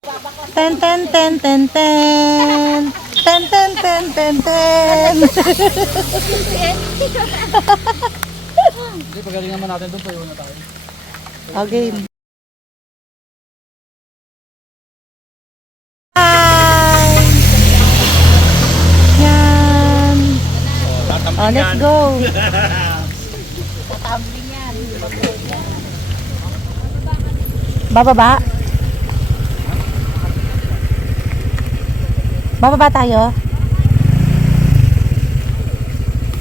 Ten ten ten ten ten. Ten ten ten ten ten. Hindi, pagaling naman natin doon, payo na tayo. Okay. Hi! Yan. Oh, let's go. Bababa? Bababa tayo?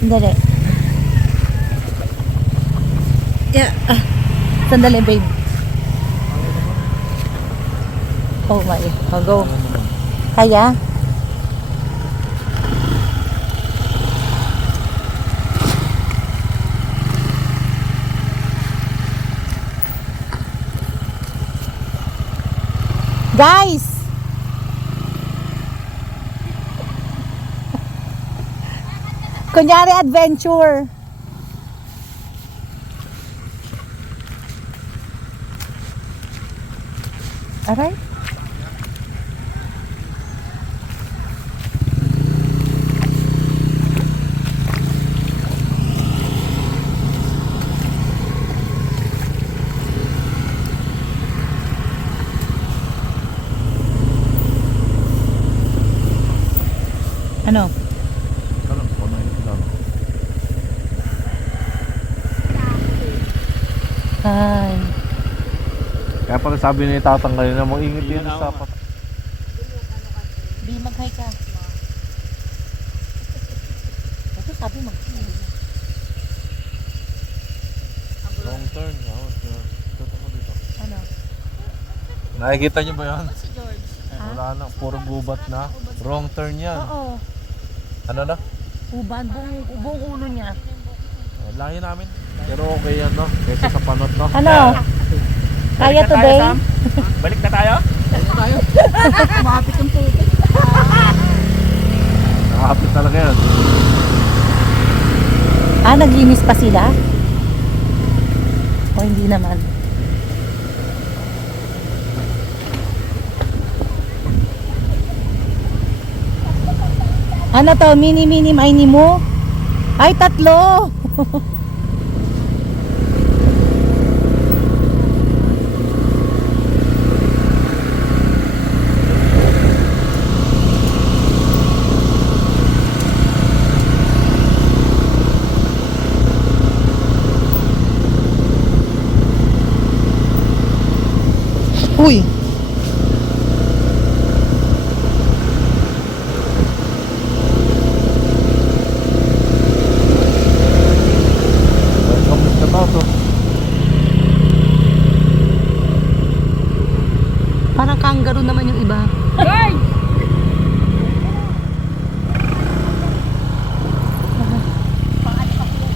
Sandali. Yeah. Sandali, babe. Oh my. Oh, go. Kaya? Guys! Kunyari adventure. Alright? Ano? Hi. Kaya pala sabi ni Tatang kanina, mag-ingat din sa sapat. Di mag-hi ka. Ito sabi mag-hi. Wrong turn. Dito. Ano? Nakikita niyo ba yan? Si George. Wala na, puro gubat na. Wrong turn yan. Oo. Ano na? Uban, buong ulo niya. Lahi namin. Pero okay yan, no? Kaysa sa panot, no? Ano? Kaya today? Balik na tayo? Kumapit yung puti. Nakakapit talaga yan. Ah, naglinis pa sila? O hindi naman? Ano to? Mini mini mo? Ay, 3! Uy! Welcome na to. Parang kangaroo naman yung iba.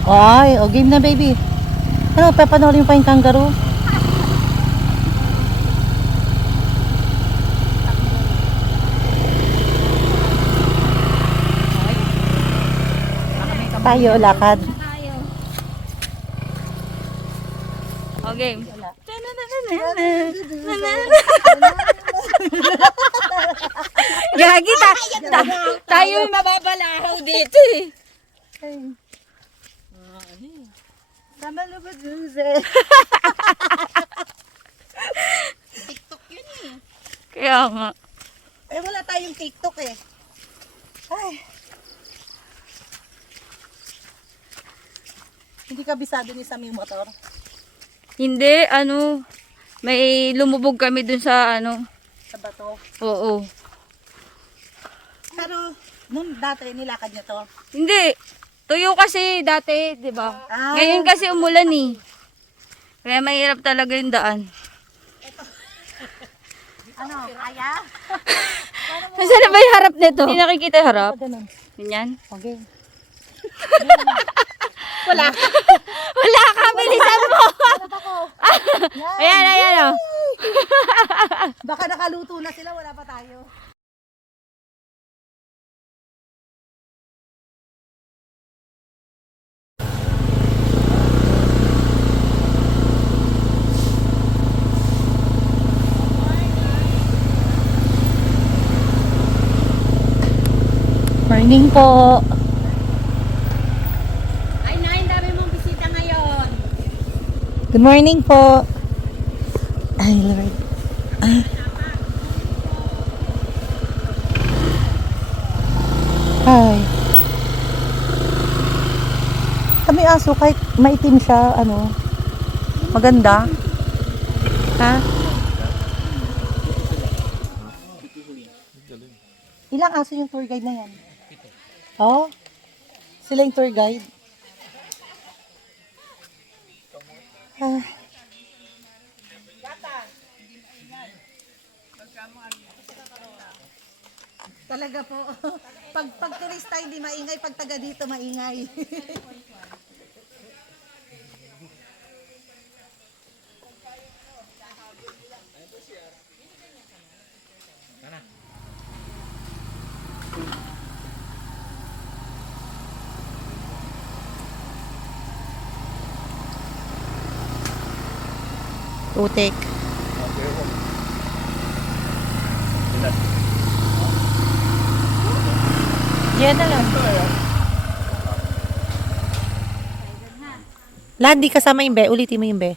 Ay, o game na baby. Ano, papanoorin pa yung kangaroo? Tayo, lakad. Okay. Gagi, tayo yung mababalahaw dito eh. TikTok yun eh. Kaya nga. Eh, wala tayong TikTok eh. Ay. Hindi kabisado ni Sam yung motor. Hindi, may lumubog kami dun sa Sa bato. Oo. Pero, nung dati nilakad niyo to. Hindi. Tuyo kasi dati, di ba? Ah. Ngayon kasi umulan eh. Kaya mahirap talaga yung daan. Ano, kaya? Nasaan na ba yung harap nito? Hindi nakikita yung harap. Ganun. Ganyan. Okay. Wala ka, bilisan mo. Ayan. Oh. Baka nakaluto na sila, wala pa tayo. Morning po. Ay, Nay, dami mong bisita ngayon. Good morning po. Ay, Lord. Ay. Kami aso, kahit maitim siya, ano, maganda. Ha? Ilang aso yung tour guide na yan? Oh? Sila yung tour guide? Ah. Talaga po. Pag turista hindi maingay, pag taga dito maingay. Putik. Diyan na lang. Landi kasama yung be. Ulitin mo yung be.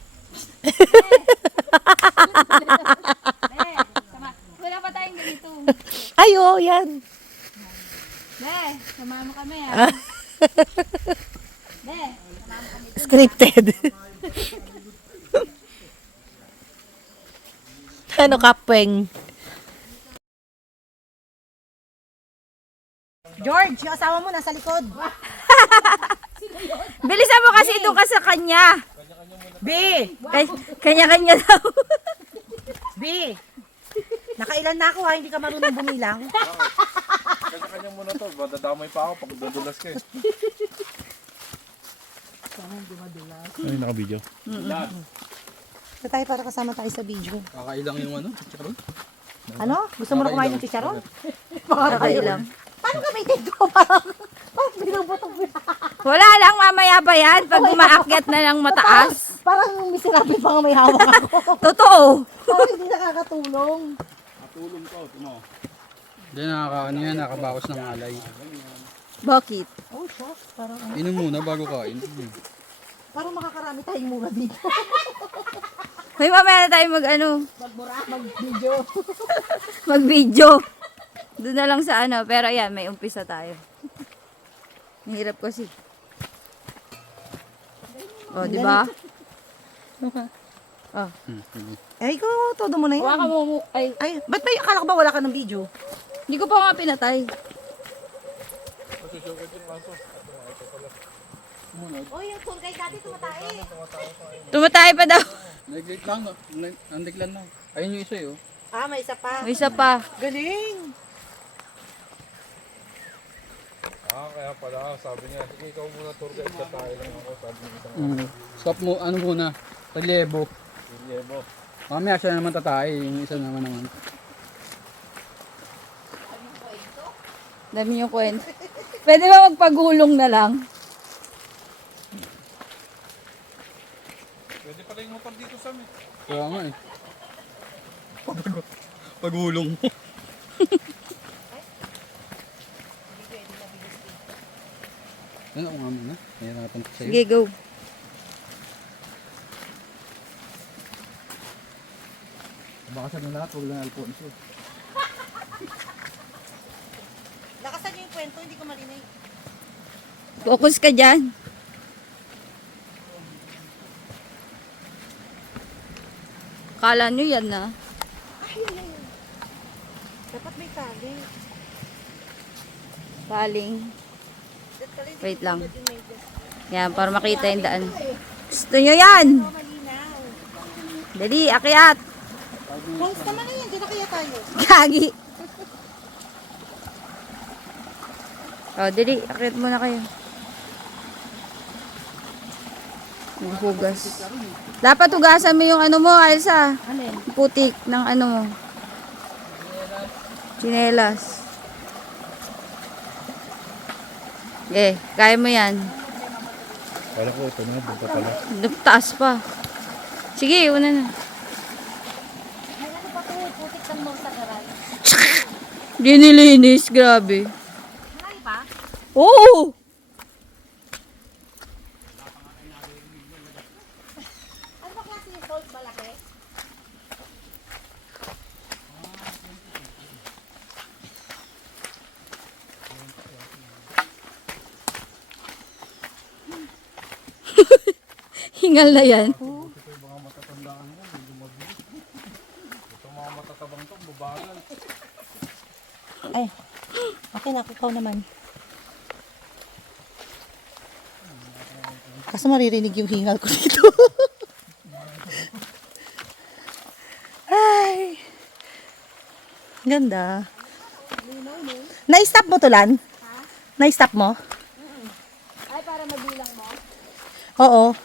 Wala pa tayong ganito. Ay, oo, yan. Be, samahan mo kami ah. Be, Scripted. Ano, kapweng? George, yung asawa mo nasa likod. bilisan mo kasi doon ka sa kanya. B! Kanya-kanya daw. B! Nakailan na ako ha, hindi ka marunong bumilang. Kanya-kanya muna to. Dadamay pa ako pag dadulas ka eh. Ay, naka-video. So tayo para kasama tayo sa video. Kakailang yung ano, chicharon. Ano? Gusto mo na kumain ng chicharon? Nakailang. Paano ka may dito? Parang binubutong. Wala lang, mamaya ba yan? Pag umaakyat na ng mataas. Parang miserable pa nga may hawak ako. Totoo. Parang hindi nakakatulong. Hindi, nakakaano yan, nakabawas ng alay. Bakit? Oh, shucks. Parang, Inom muna bago kain. parang makakarami tayong mura dito. Hoy, mamaya na tayo Mag-video. mag-video. Doon na lang sa ano, pero yan, may umpisa tayo. Mahirap kasi. Oh, di ba? Oh. Eh, ikaw, todo mo na yan. Hawakan mo, ay, Ay, ba't may akala ko ba wala ka ng video? hindi ko pa nga pinatay. Oh, yung tour guide dati tumatae. Tumatay pa daw. Nag-click lang, nandiklan lang. Ayun yung isa eh, oh. Ah, may isa pa. May isa pa. Galing. Kaya pala, sabi niya, sige ikaw muna tour guide ka tayo lang ako. Sabi niya isang Stop mo, ano muna, talyebo. Yebo. Mamaya siya naman tatay, yung isa naman. Dami yung kwento. Pwede ba magpagulong na lang? Pwede pala yung motor dito sa amin. Kaya nga eh. Paghulong mo. Ano ako nga muna? Nahirapan ko sa'yo. Sige, go. Baka sa lahat, huwag lang Alfonso. Lakasan niyo yung kwento, hindi ko marinig. Focus ka dyan. Kala nyo yan na. Dapat may tali. Paling. Wait lang. Yan, para makita yung daan. Gusto nyo yan? Dali, akyat. Balls naman na yan, di na kaya tayo. Gagi. Oh, dali, akyat muna kayo. Hugas. Dapat hugasan mo yung ano mo, Elsa. Putik ng ano mo. Chinelas. Kaya mo yan. Kala ko ito na, doon pa pala. Taas pa. Sige, una na. Dinilinis, grabe. Marami pa? Oo! Ano ba klase yung salt malaki? Hingal na yan. Ito mga matatabang to, babagal. Ay, okay na, ikaw naman. Kaso maririnig yung hingal ko dito. Ay. Ganda. Na-stop mo to, Lan? Na-stop mo? Ay, para mabilang mo. Oo.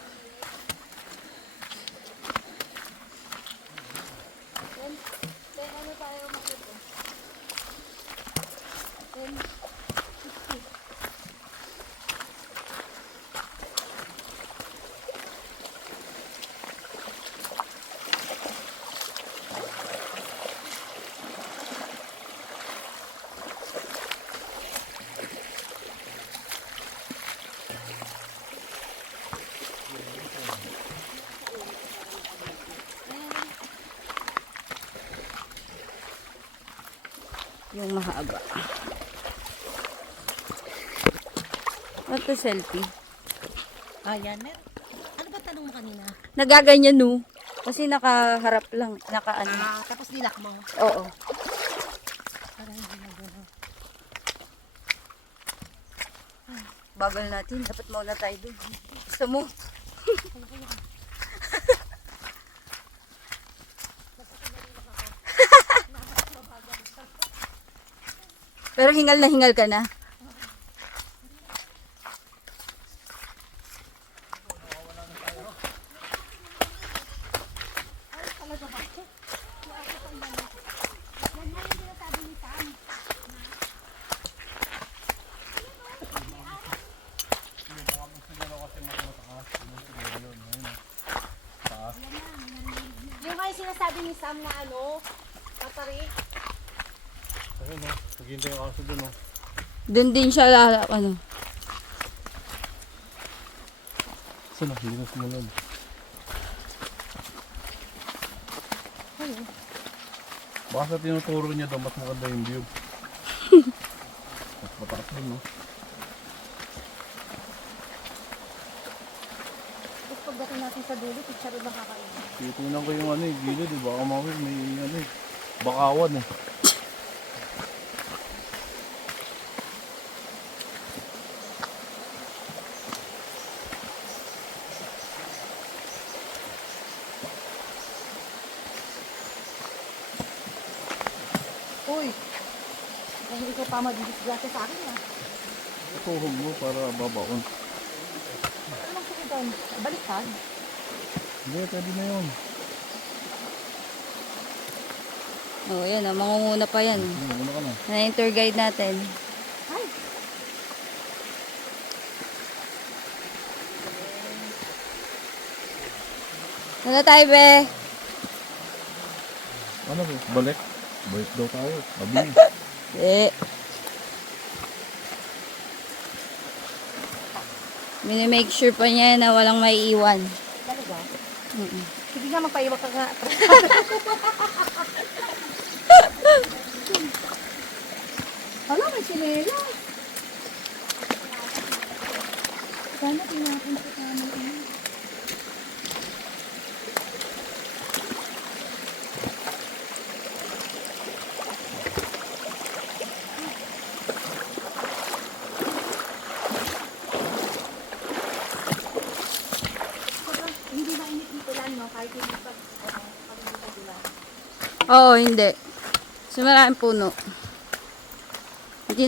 Yung mahaba. Ito selfie. Ayan, ano ba tanong mo kanina? Nagaganyan no. Kasi nakaharap lang. Nakaano. Tapos nilak mo. Oo. Bagal natin. Dapat mauna tayo dun. Gusto mo? Pero hingal na hingal ka na. Yung kayo sinasabi ni Sam na ano, matarik. Ayun no, naghihintay yung aso dun no. Doon din siya ano. Saan hindi na sumunod? Baka sa tinuturo niya daw, mas maganda yung view. Mas mataas dun no. Tapos pagdating natin sa dulo, picture lang kakain. Titinan ko yung ano eh, gilid eh. Baka mawin may ano eh. Bakawan eh. Uy! Kung ikaw pa madidisgrasya sa akin ah. Tuhog mo para babaon. Anong sakit doon? Baliktad? Hindi, pwede na yun. Oh, yan ah. Mangunguna pa yan. Ano ka na? Yan yung tour guide natin. Ay! Ano tayo, be? Ano ba? Balik? Balik daw tayo. Sabi. Mini-make sure pa niya na walang maiiwan. Talaga? Mm-mm. Sige nga, magpaiwag ka nga. Hala, may sinela. Sana tinapon sa kamo. Hindi mainit dito lang, no? Kahit hindi pag dito dila. Oo, hindi. So, maraming puno. Hindi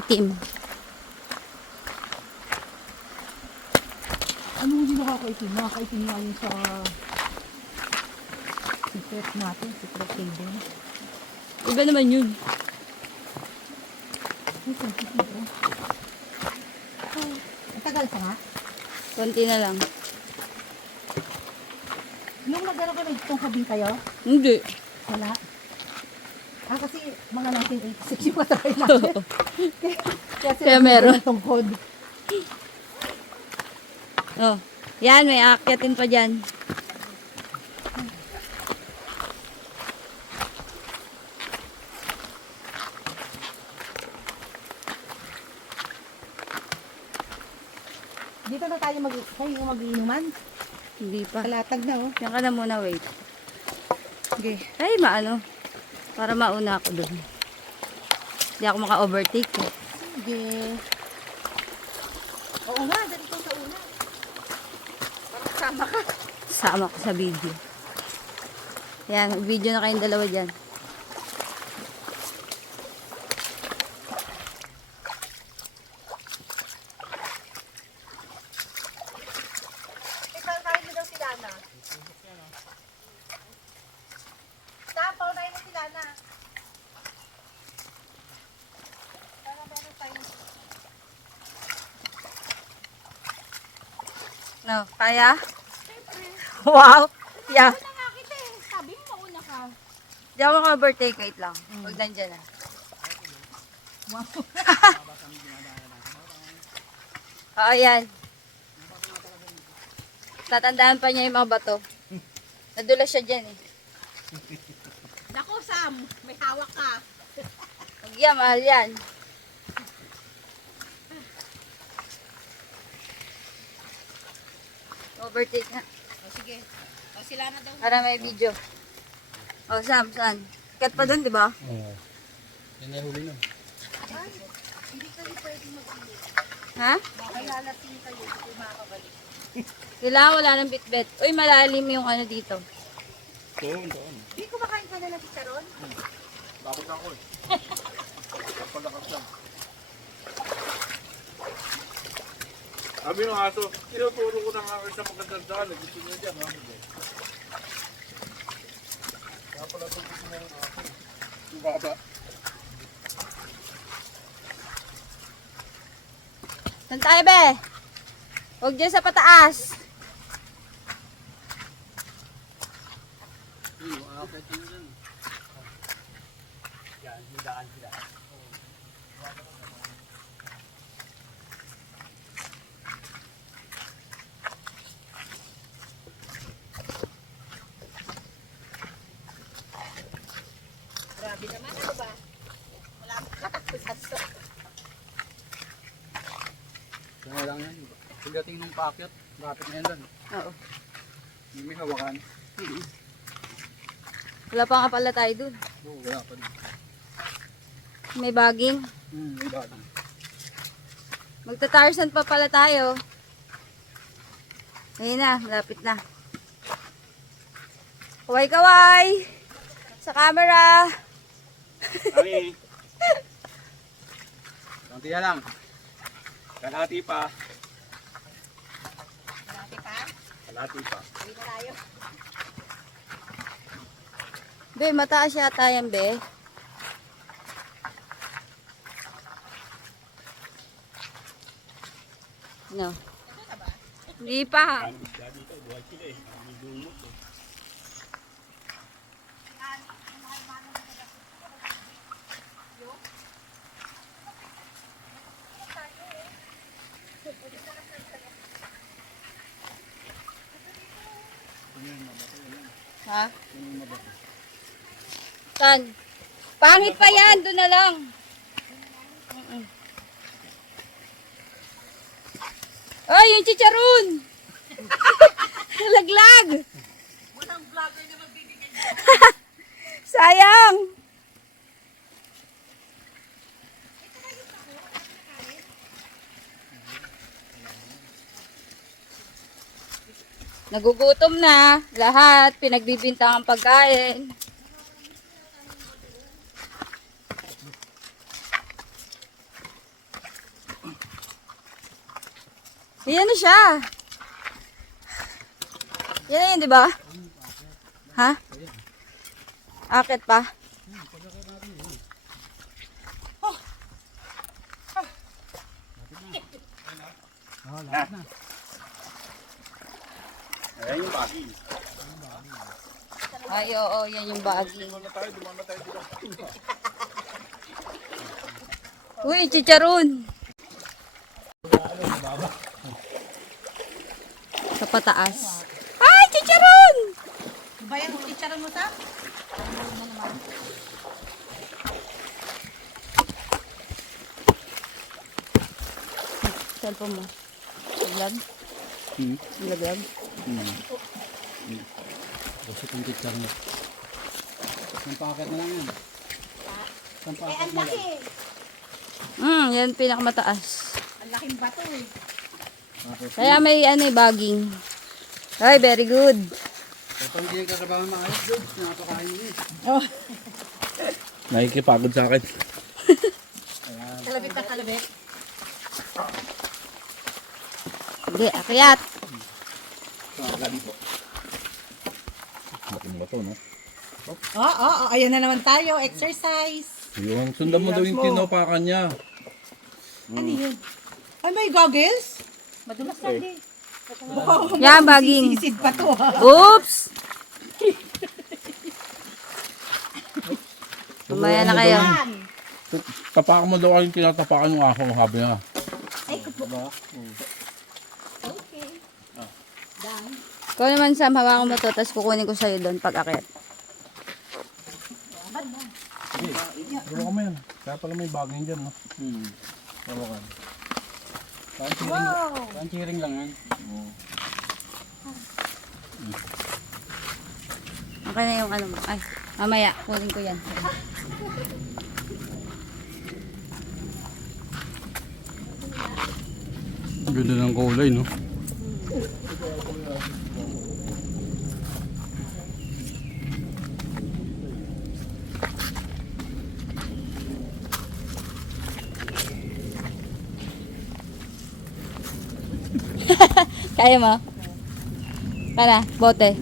itim. Ano hindi nakakaitim? Nakakaitim nga yun sa secret natin, secret building. Iba naman yun. Ay, sensitive. Ang tagal pa nga. Konti na lang. Nung nagano kami itong hobby kayo, Hindi. wala. Kasi mga 1986 yung matry natin. Kaya meron. Tungkod. Oh. Yan, may aakyatin pa dyan. Dito na tayo mag-iinuman. Hindi pa. Kalatag na, oh. Yan ka na muna, wait. Okay. Ay, maano. Para mauna ako dun. Hindi ako maka-overtake. Eh. Sige. Oo nga, dali ko sa una. Para kasama ka. Sama ko sa video. Yan, video na kayong dalawa dyan. Ikaw tayo daw si Lana. Tapaw tayo na si Lana. No, kaya? Wow! Yeah. Sabi mo mauna ka. Di ako maka-overtake, wait lang. Huwag nandyan na. Oo, yan. Tatandaan pa niya yung mga bato. Nadulas siya dyan eh. Naku, Sam, may hawak ka. Huwag yan, mahal yan. Overtake na. O sige. O sila na daw. Para may video. Oh, Sam, saan? Kat pa dun, di ba? Oo. Yan na huli na. Ha? Sila, wala nang bitbit. Uy, malalim yung ano dito. Doon. Hindi kumakain ka na ng chicharon? Bakit ako eh? Palakas lang. Sabi ng aso, tinuturo ko na nga kayo sa magandang daan. Gusto niya dyan, ha? Kaya pala ito gusto niya ng aso. Yung baba. Saan tayo, be? Huwag dyan sa pataas. Grabe naman, ano ba? Wala akong katapusan to. Kaya lang yan. Pagdating nung paakyat, lapit na yan doon. Oo. Hindi may hawakan. Wala pa nga pala tayo dun. Oo, wala pa din. May baging. May bago. Magta-Tarzan pa pala tayo. Ayun na, malapit na. Kaway-kaway! Sa camera! Kami. Konti na lang. Kalahati pa. Kalahati pa. Hindi na tayo. Be, mataas yata yan, be. No. Hindi pa. Ha? Saan? Pangit pa yan, doon na lang. Ay, yung chicharon! Laglag! Walang vlogger na magbibigay. Sayang! Nagugutom na lahat, pinagbibintang ang pagkain. Yan na siya. Yan na yun, di ba? Ha? Akit pa? Lahat na. Ayan yung bagi. Ay, oo, yan yung baging. Uy, chicharon! Sa pataas. Ay, chicharon! Ba yung chicharon mo ta? Cellphone mo. Vlog? Vlog? Gusto kong picture niya. Isang packet na lang yan. Isang packet na lang. Yan pinakamataas. Ang laking bato eh. Kaya may ano baging. Ay, very good. Kapag hindi yung katrabaho maayos, good. Nakapakain niya eh. Oh, Nakikipagod sa akin. kalabit na kalabit. Hindi, akyat. Baking bato, no? Ayan na naman tayo. Exercise. Yung sundan mo daw yung tinopakan niya. Ano yun? Ay, may goggles? Madulas na din. Yan, baging. Sisid pa to ha. Oops! Mamaya na kayo. Tapakan mo daw yung tinatapakan yung ako, sabi niya. Ikaw naman, Sam, hawakan mo to, tapos kukunin ko sa'yo doon pag akyat. Gawa mo yan. Kaya pala may bagay dyan, no? Tawakan. Parang cheering lang yan. Okay na yung ano mo. Ay, mamaya, kunin ko yan. Ganda ng kulay, no? Kaya mo? Kana, bote.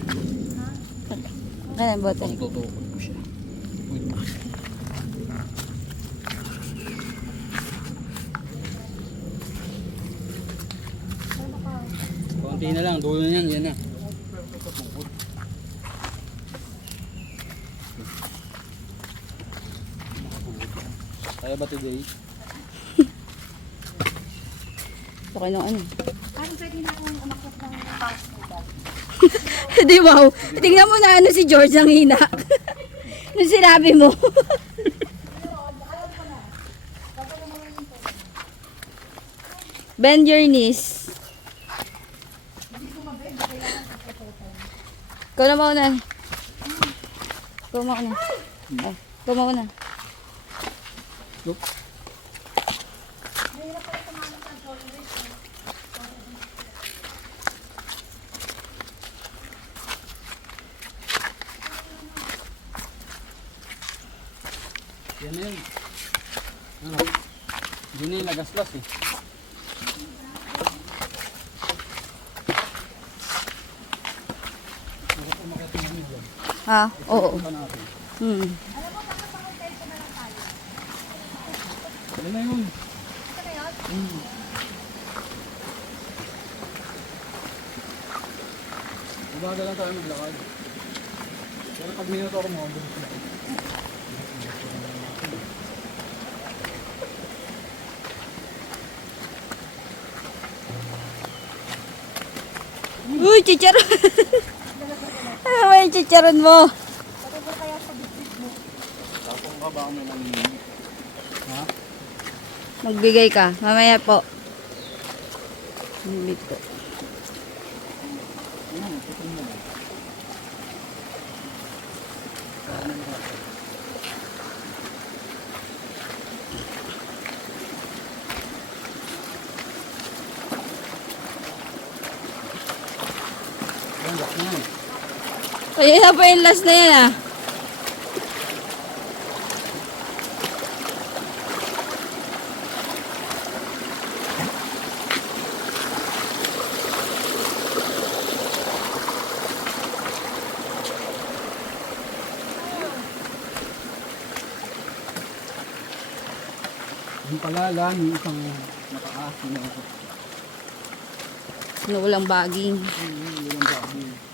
Kana, bote. Tutukod ko siya. Konti na lang, dulo na yan, yan na. Kaya ba today? Okay na ano. Parang pwede na akong umakyat ng house nila. Di wow. Tingnan mo na ano si George ang hina. Nung sinabi mo. Bend your knees. Ikaw na mauna. Ikaw mauna. Ay, ikaw mauna. Yan na yun. Ano? Doon na yung lagaslas eh. Ha? Oo. Hmm. Yan na yun. Umaga lang tayo maglakad. Pero pag minuto ako mo, bilis na. Uy, chicharon. Ano ba yung chicharon mo? Tapos ka ba may nanginginig? Ha? Magbigay ka. Mamaya po. Dito. Yan, lak na yan. Kaya na pa yung last na yan ah. Yung pala lang, yung isang nakaas na ako. Ano walang baging. Yung bagay.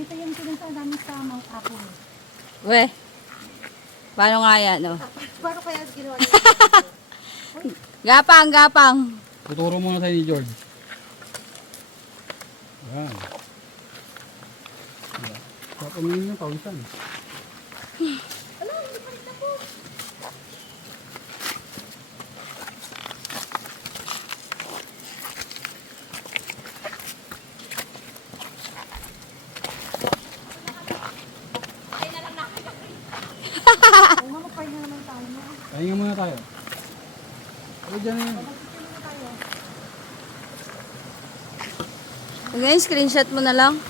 Ganito yung pinunta namin sa Mount Apo. We. Paano nga yan, no? Paano kaya ginawa niya? Gapang, gapang. Tuturo muna tayo ni George. Yan. Pumingin ng pawisan. Pahinga muna tayo. Ay, dyan na yan. Ngayon, screenshot mo na lang.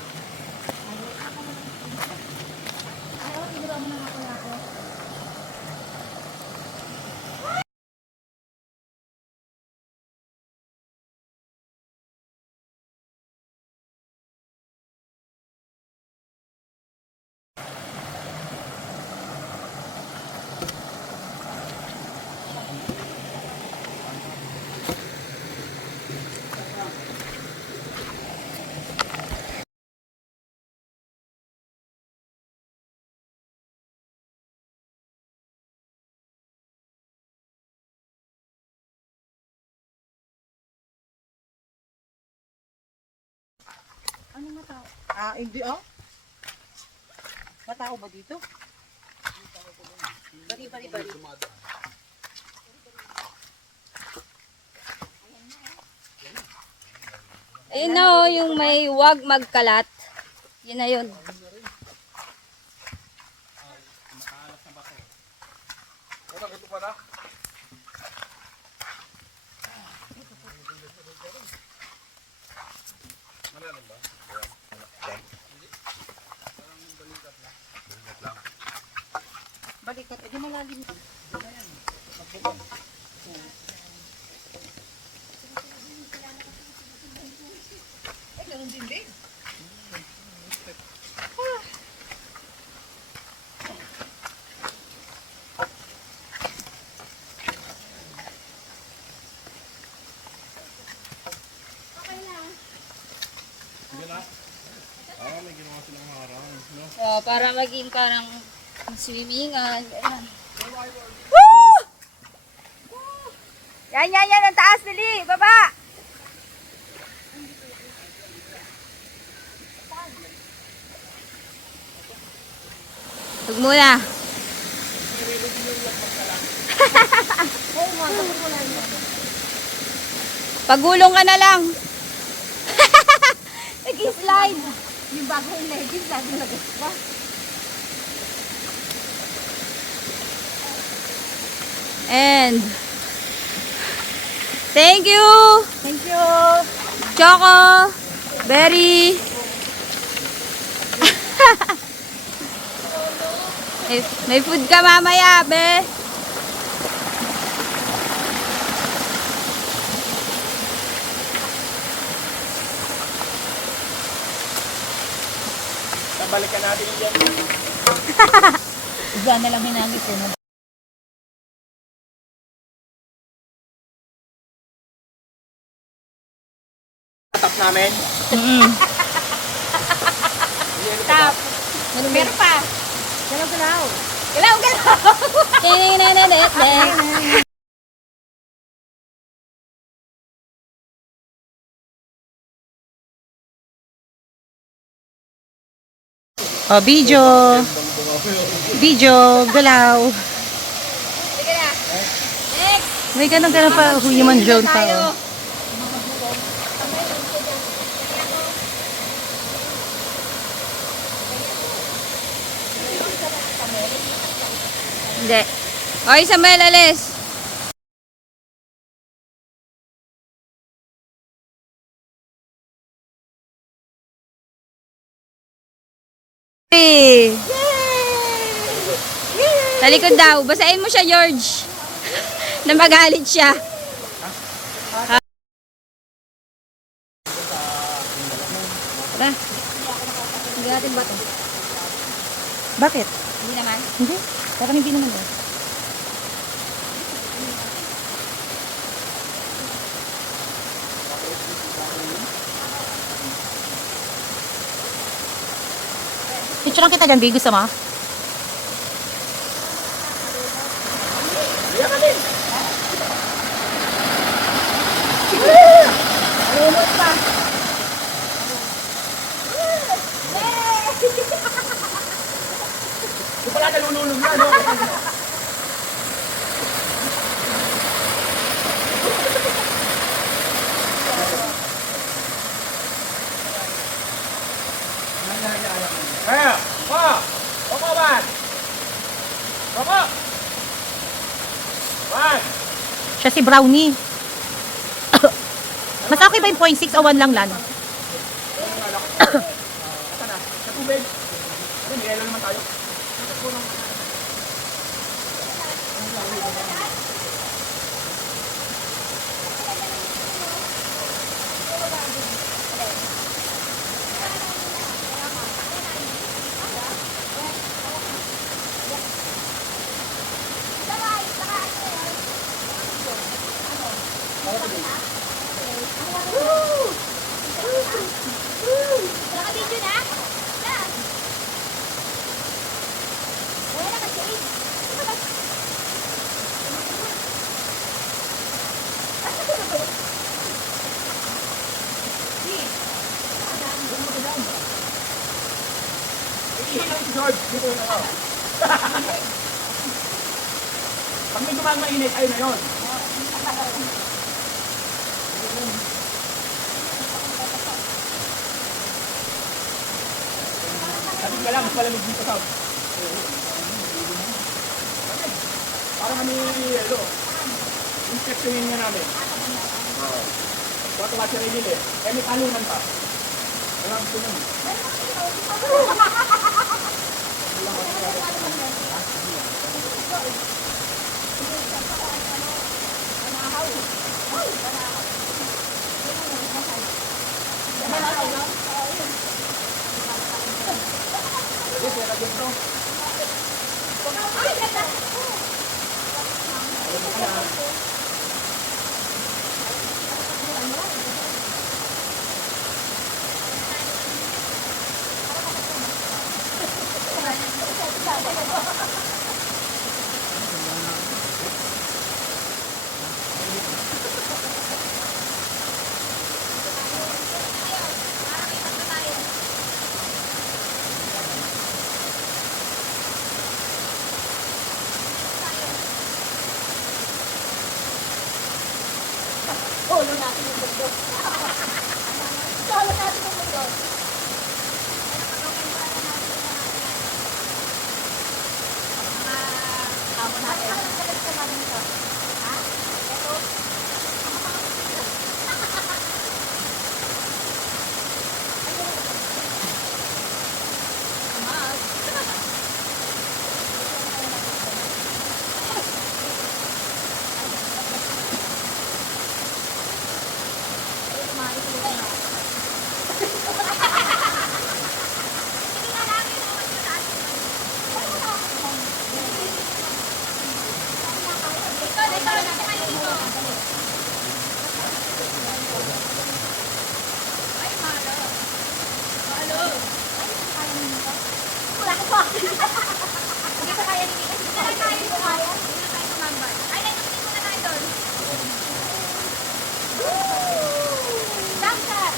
Hindi oh. Matao ba dito? Bari. Ayun na, oh, yung may wag magkalat. Yun na yun. Ito pa na. Balikat, edi malalim. May ginawa silang harang. No? Oh, para maging parang swimmingan. Ayan. Woo! Yan. Ang taas, Lili. Baba. Huwag muna. Pagulong ka na lang. Nag-slide. Yung bagong leggings, lagi nag-ispa. And thank you, Choco, Berry. may food ka mamaya, be. Balikan natin yan. Iba na lang hinamit ko. Tap namin. Tap. Meron pa. Galaw. Galaw. Oh, video, galaw. Sige na. Next. May ganun pa, human drone pa. Oh. Hindi. Okay, Samuel, alis. Yay! Talikod daw. Basahin mo siya, George. Na magalit siya. Tara. Hindi natin ba ito? Bakit? Hindi naman. Hindi. Parang hindi naman eh. Picture lang kita dyan, Big. Gusto mo? Kaya, Opo, man! Opo! Man! Siya si Brownie. Mas okay ba yung 0.6 o 1 lang lan? Sa tubig. Ano, nilelo naman tayo. Naka-video na? Na. Wala na kasi. Ihilang si George. Dito yun ako. Pag may gumang mainit, ayun na yun. Sabi ka lang, mas malamig dito sa... Parang kami, inspectionin nga namin. Bato ka siya rin eh. Eh, may talungan pa. Wala gusto nun. Solo natin yung mundo. Solo natin yung mundo. Amo natin. Ha? Ito. Wala ko pa. Hindi pa kaya nito. Hindi na kaya nito. Hindi na tayo tumambay. Ay, nagtutin muna tayo doon. Damsat!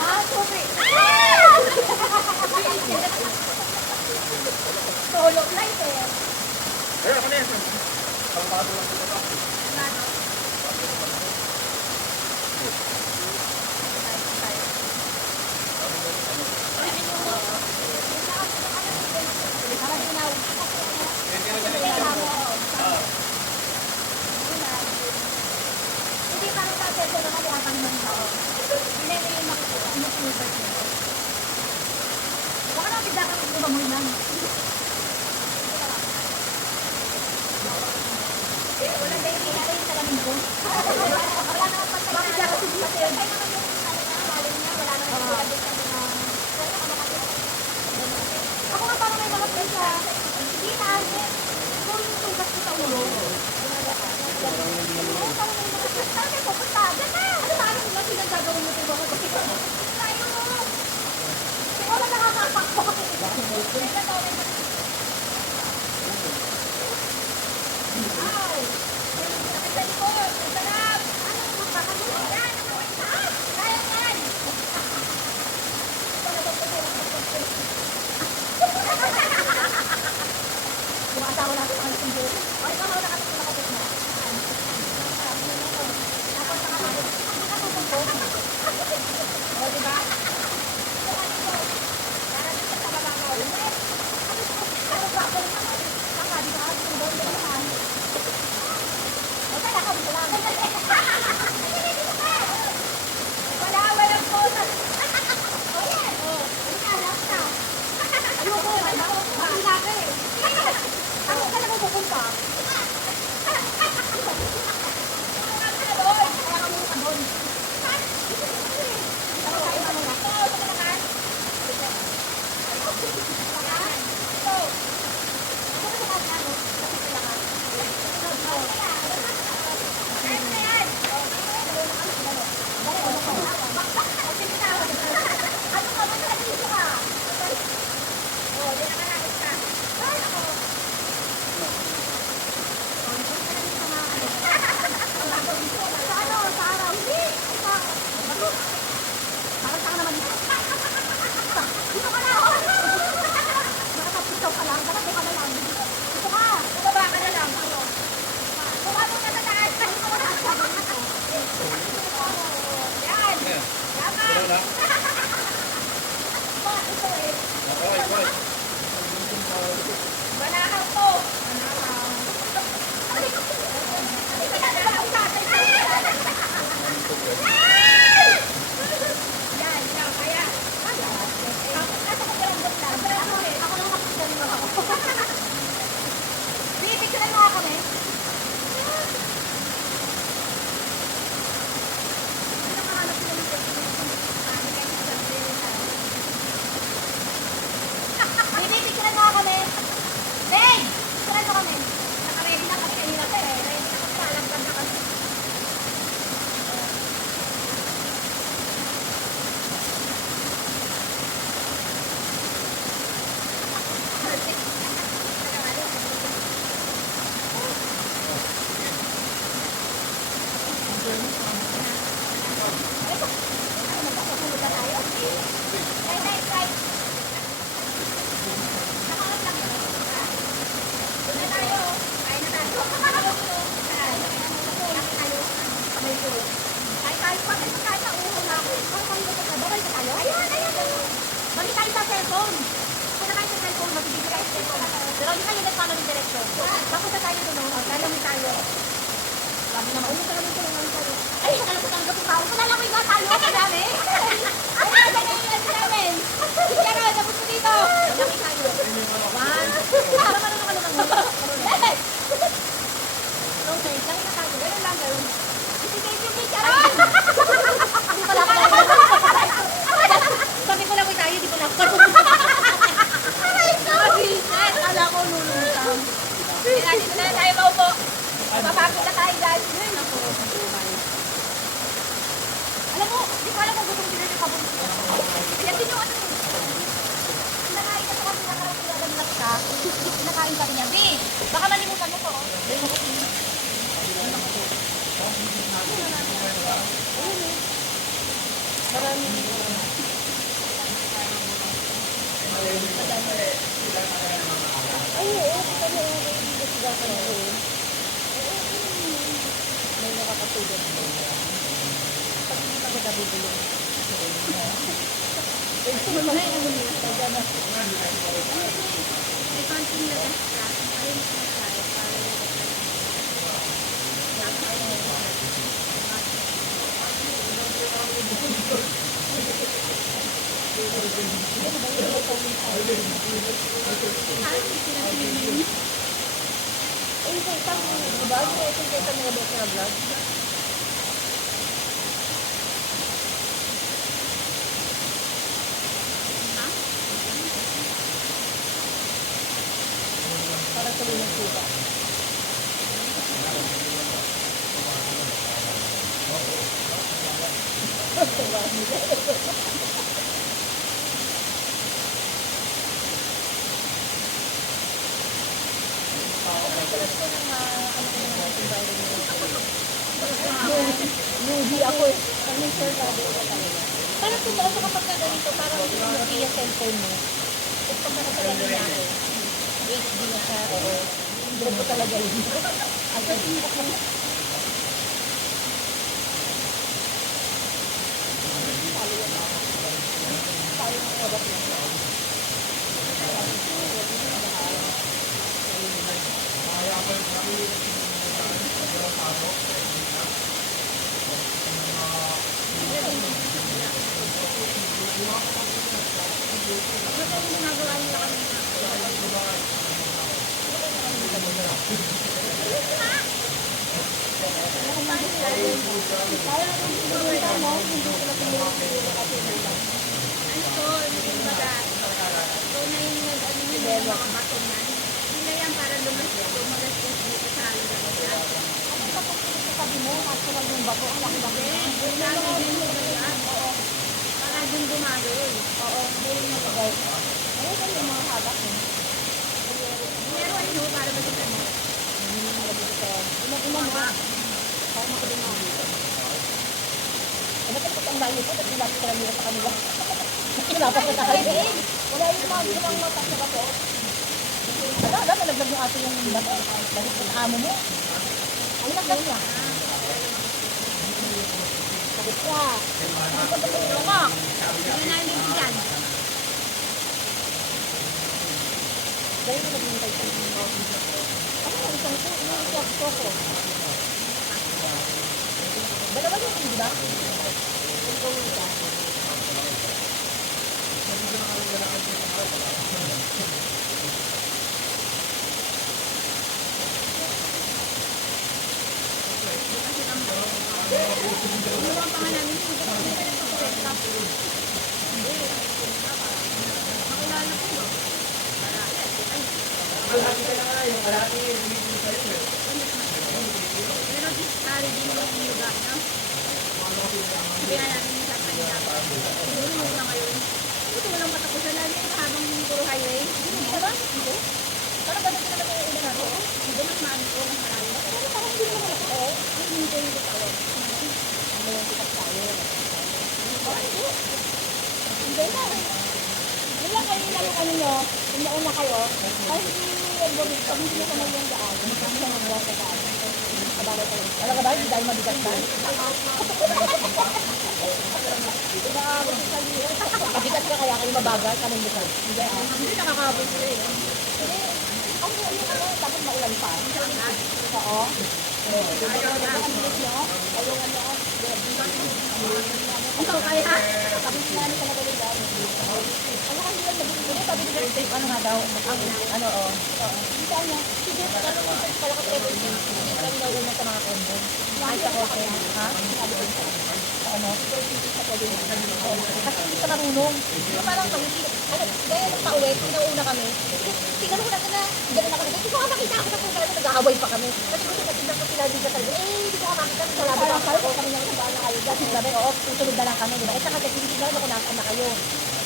Ah, sorry. Solo flight eh. Ayun, ako na yan. Pangpado lang dito. Hindi parang kaseto na kami ang pangmang. Hindi na yung makikita. Baka na bigla kang lumamoy lang. Wala na yung nangyari yung salamin ko. Wala na ang patay. Bakit ako patay? Patay naman yung salamin niya. Wala na yung salamin niya. Ako nga parang may mga friends na hindi na kung yung tugas ko sa ulo. Oo, parang may mga friends. Saan kayo pupunta? Diyan na! Ano ba? Ano ba? Sinang gagawin mo ito? Tayo mo! Wala nakakapakpok. Sakit sa likod. Sarap. Ano? Magkakagulo. Yan. Taas. Kaya yan. Kumakasawa natin ang alas ng buo. O, ikaw ako nakatapos na. Tapos nakatapos ko. O, diba? Darating ka sa bababaw. Ano ba ako naman? Saka, di ba? Ang doon ko naman. O, kaya ka dito lang. Walang photo. O, yan. O, halika, halika. Ayoko, ayoko. Bakit natin eh. Ako ka na pupunta. Manahaw po! Yan, yan, kaya. Asa ko pirambot lang. Ako lang nakapagdali mo ako. Pipicturean mo ako, eh. Ano kahanap ko ng Pipicturean mo ako, eh. Hey! Picturean mo kami. Naka-ready na kami kanina, eh. Ready na kami. Alagpad na kami. Pero hindi kayo nag-follow ng direction. Tapos na tayo doon, lalawin tayo. Sabi naman, ulit naman ko lang tayo. Ay, nakatanggap yung tao. Palalawin nga tayo. Madami. Ay, nakatanggap namin. Sige na, tapos ko dito. Lalawin tayo. One. Para marunong ka naman. Yes! Okay, lawin na tayo. Ganun lang, ganun. Isigay yung picture. Hindi pala ako. Sabi ko lawin tayo, di pala ako. Kala ko lulutang. Kaya dito na tayo maupo. Papagod na tayo guys. Alam mo, di ko alam kung gusto mo din yung paborito ko. Kaya din yung ano mo. Nakain na ito kasi nakarating ka. Nakain ka rin yan. Di, baka malimutan mo to. Marami dito. Ay, oo. Kami ang sila ka na rin. May nakakatulad mo. Pag hindi ka magabibili. Ito naman ay ano mo. Taga na. May konting na basta. Ayun na tayo. Para tuloy ng suka. Hindi ako eh. Kami sure lagi ko talaga. Parang totoo sa kapag ka ganito, parang lumaki yung cellphone mo. Tapos pag nakapagano niya ako, HD na siya, oo. Hindi ko talaga yun. Agad hindi ako. Wala yung mga ginawang matak na bato. Ano? Nalaglag yung ato yung bato. Bakit sa amo mo? Ay, naglag niya. Sakit ka. Ako. Hindi na yung yan. Dahil mo naghintay sa inyo. Ano yung isang ko? Ano yung isang ko? Dalawa yung hindi ba? Ito yung isa. Kung nauna kayo, kahit hindi nyo kamay yung daan, hindi nyo mag-walk sa daan. Kabagay kayo. Talaga ba? Hindi dahil mabigat ba? Mabigat ka kaya kayo mabagal, kanong bukal. Hindi nakakabot ko eh. Ang tapos maulan pa. Oo. Ikaw kaya ha? Tapos nga ano talaga yung daan. Ano kasi yan, sabi nila, ano nga daw, ano o. Hindi niya, sige, pala ka travel, hindi kami nauuna sa mga kondo. Ay, sa kote, ha? Sabi ko sa ano? Sa kote. Kasi hindi ka marunong. Yung parang kami, ano, kaya nung pauwi, pinauuna kami. Tingnan ko natin na, gano'n ako na, hindi ko makakita ako na kung gano'n nag-aaway pa kami. Kasi kung tingnan ko sila dito sa hindi ko makakita sa labi pa kayo, kami nang sabaan na kayo. Kasi sabi, oo, susunod na lang kami, di ba? Eh, saka kasi hindi na ako nasaan na kayo.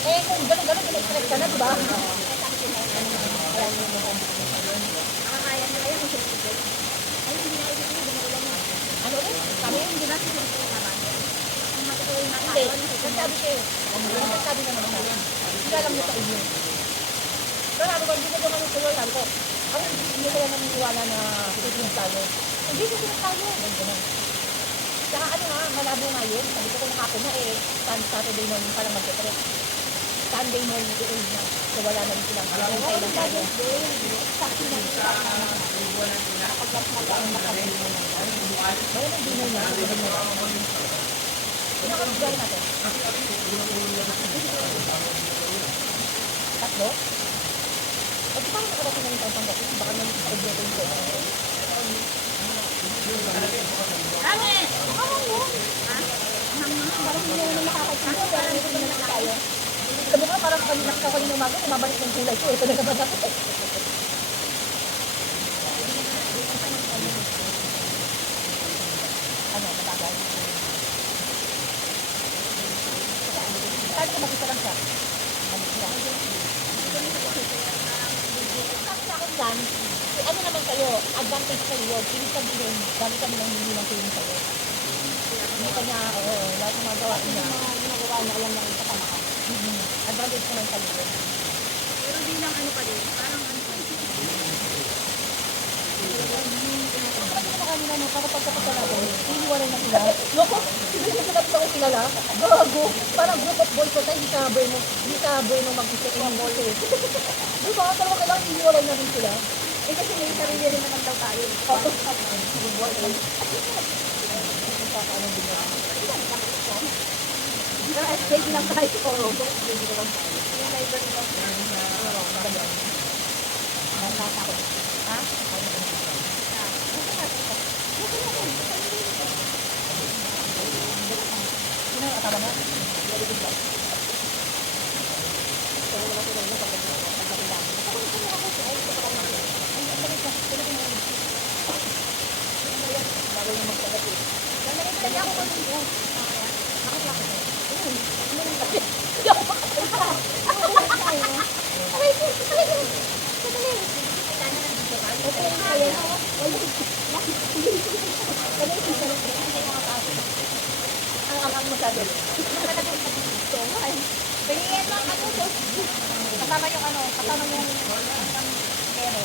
Eh, kung gano'n, na-stress ka na, di ba? Nakakaya na kayo kung susunod. Ay, hindi na ibig na. Ano ulit? Kami, hindi na susunod naman. Hindi, nagsabi kayo. Nagsabi naman siya. Hindi alam niyo sa inyo. Pero sabi ko, hindi ko naman ito yun. Sabi ko, hindi ko naman naniwala na susunod tayo. Hindi, susunod tayo. Saka ano nga, malabo nga yun. Sabi ko kung nakapon na Saturday morning pa lang mag-trip. Sunday morning doon na. So wala na rin silang kailan tayo. Sakti na siya. Kapag mag-ang nakapon mo na. Wala nang dinner na. Pinakabigay natin. Tatlo? O di parang nakarating na yung pangpanggasin. Baka naman sa objetin ko. Ame! Ako mo! Ha? Parang hindi naman nakakagsinto. Pero hindi ko naman tayo. Sabi ko parang kami nakakawin ng umaga. Mabalik ng kulay ko. Ito na naman ako. Ano? Matagal? Saan ka mag-isa lang siya? Kasi sa akin dyan, ano naman kayo, advantage kayo yun. Ibig sabihin, dami kami nang hindi ng feeling kayo. Hindi kanya, oo, lahat ng mga gawain niya. Ginagawa niya, alam niya kung kasama ka. Advantage ko lang sa'yo yun. Pero di lang ano pa din. Parang ano pa din. Sabi ko na kanina, no, para pagkapagkalaban, hiniwalay na sila. Loko, hindi naman sila ako kilala. Gago, parang group of boys ko tayo, hindi ka bueno mag-isip ng boys eh. Di ba, talaga kailangan hiniwalay na rin sila. Eh kasi may sarili rin naman daw tayo. Pero SJ lang tayo. Oo. Ha? Sino ang ataba mo? Ang magsabi. Pilihan lang ano to. Kasama yung ano, kasama yung kero.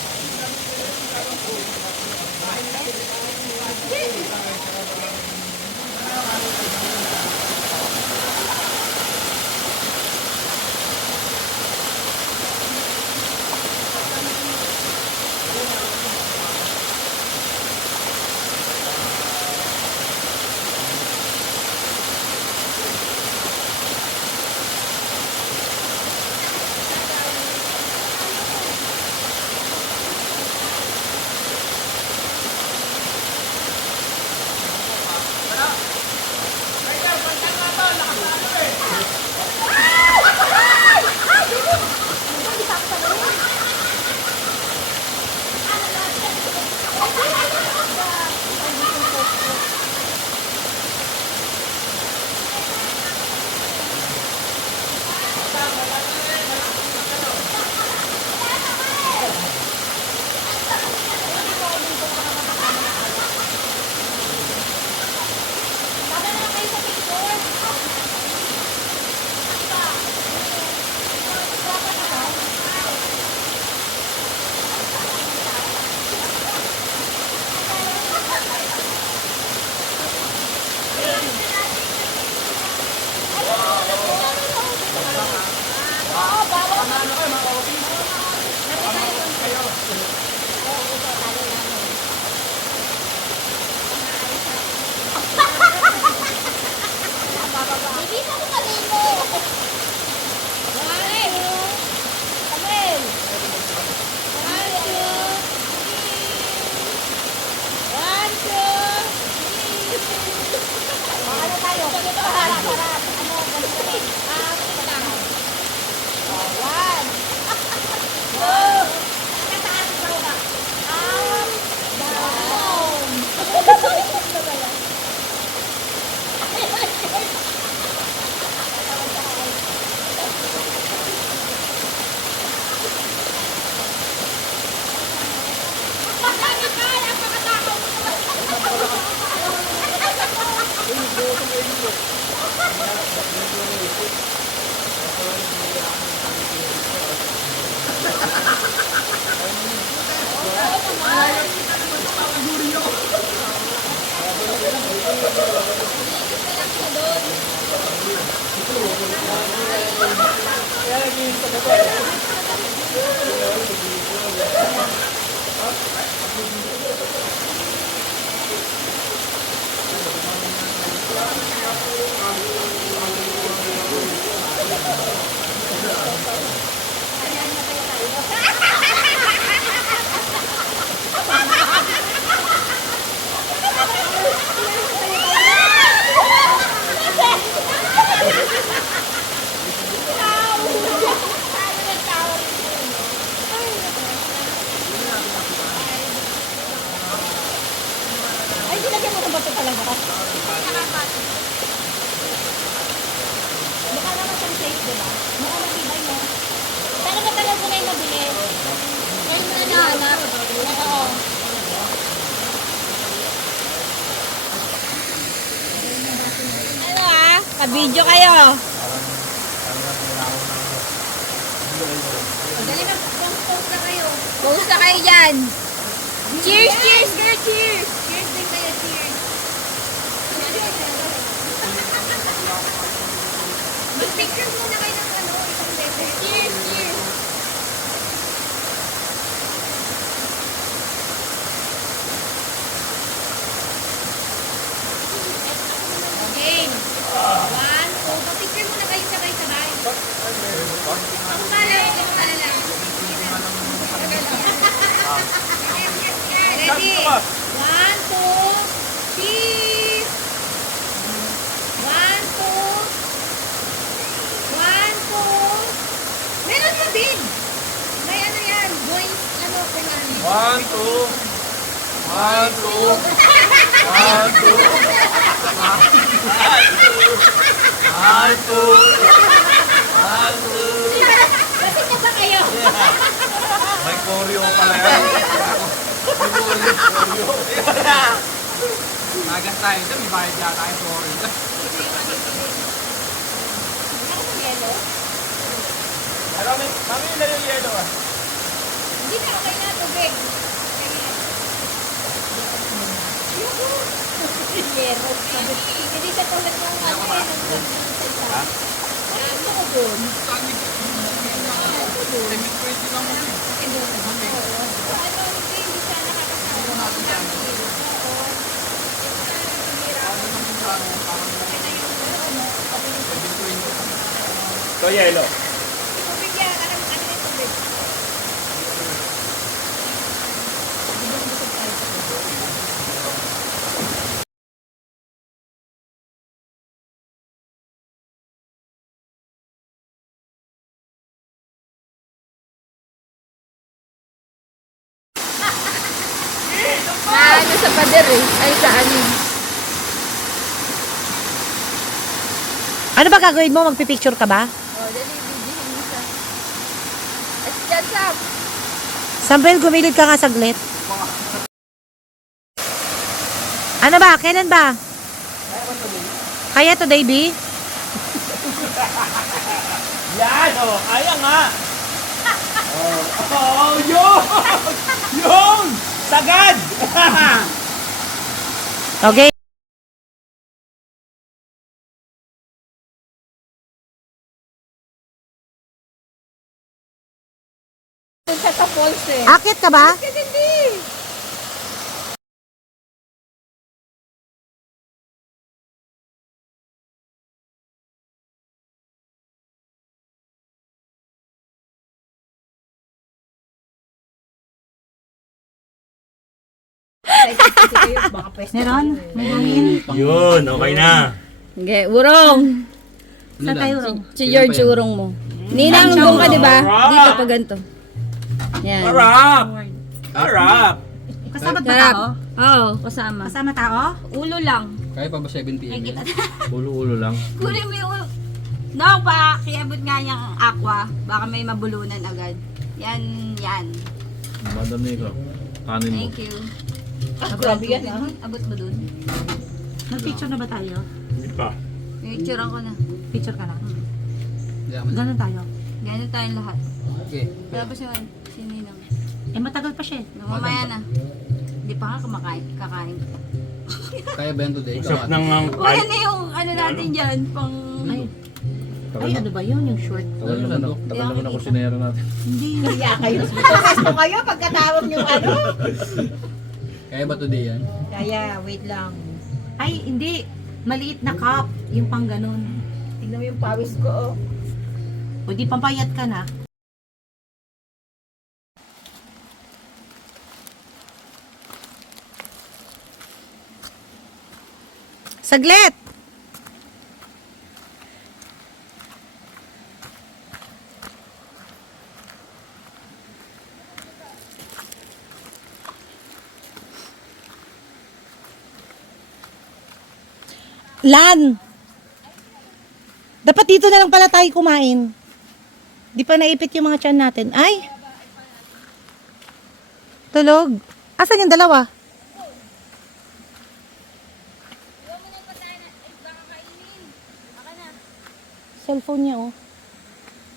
Ay, sinagyan mo ng bato talaga. Mukha naman siyang safe, di ba? Mukha matibay mo. Sana ba talaga na yung mabili? Ngayon mo na nahanap. Oo. Ka-video kayo. Dali na, post na kayo. Post na kayo dyan. Cheers, cheers, girl, cheers. Cheers din kayo, cheers. Mag-picture muna kayo ng isang beses. Cheers, cheers. Okay. 1, 2, mag-picture muna kayo sabay-sabay. Ako pala, ako pala lang. Ready? 1, 2, cheese! 1, 2, 1, 2. Meron mo din! May ano yan, voice, kung ano. 1, 2, 1, 2, 1, 2. Kasi na ba kayo? May choreo pala yan. May choreo. Nagas tayo ito, may bayad yata yung choreo. Ako sa yelo? Pero mami na yung yelo ah. Hindi na, okay na, tubig. Yero. Hindi siya tulad ng ano eh. Ha? Ano ko doon? Hindi siya nakakasama. So yelo. Tubig yan. Ano yung tubig? Na ano sa pader eh. Ay, sa ano. Ano ba gagawin mo? Magpipicture ka ba? Oh, dali, videohin mo siya. At dyan, Sam. Sampel, gumilid ka nga saglit. Ano ba? Kailan ba? Kaya today, B? Yan o, kaya nga. Oh, yun! Yun! Sagad! Okay. Siya sa falls eh. Akit ka ba? Hindi. Meron? May hangin. Yun, okay na. Okay, urong. Saan tayo, Ro? Si George urong mo. Ninang doon ka, di ba? Dito pa ganito. Yan. Harap! Harap! Kasama ba Sarap. tao? Oo, kasama. Kasama tao? Ulo lang. Kaya pa ba 7 p.m. yan? Ulo-ulo lang. Kunin mo yung ulo. No, pa, kiabot nga niyang aqua. Baka may mabulunan agad. Yan, yan. Madam Nico, kanin mo. Thank you. Grabe yan, ah. Abot mo dun. Nag-picture na ba tayo? Hindi pa. Picturean ko na. Picture ka na. Yaman. Ganun tayo. Ganyan tayong lahat. Okay. Tapos yung sininang. Eh, matagal pa siya. Mamaya na. Hindi pa nga kumakain. Kakain. Kaya ba yan today? Usap nang ang... Wala na yung ano natin dyan. Pang... Ay, ay, ano ba yun? Yung short? Tagal naman ako. Tagal naman ako sinero natin. Hindi. Kaya kayo. Gusto kayo pagkatawag yung ano? Kaya ba today yan? Kaya, wait lang. Ay, hindi. Maliit na cup. Yung pang ganun. Tignan mo yung pawis ko, oh. O di pampayat ka na. Saglit! Lan! Dapat dito na lang pala tayo kumain. Di pa naipit yung mga tiyan natin. Ay! Tulog. Asan yung dalawa? cellphone niya, oh.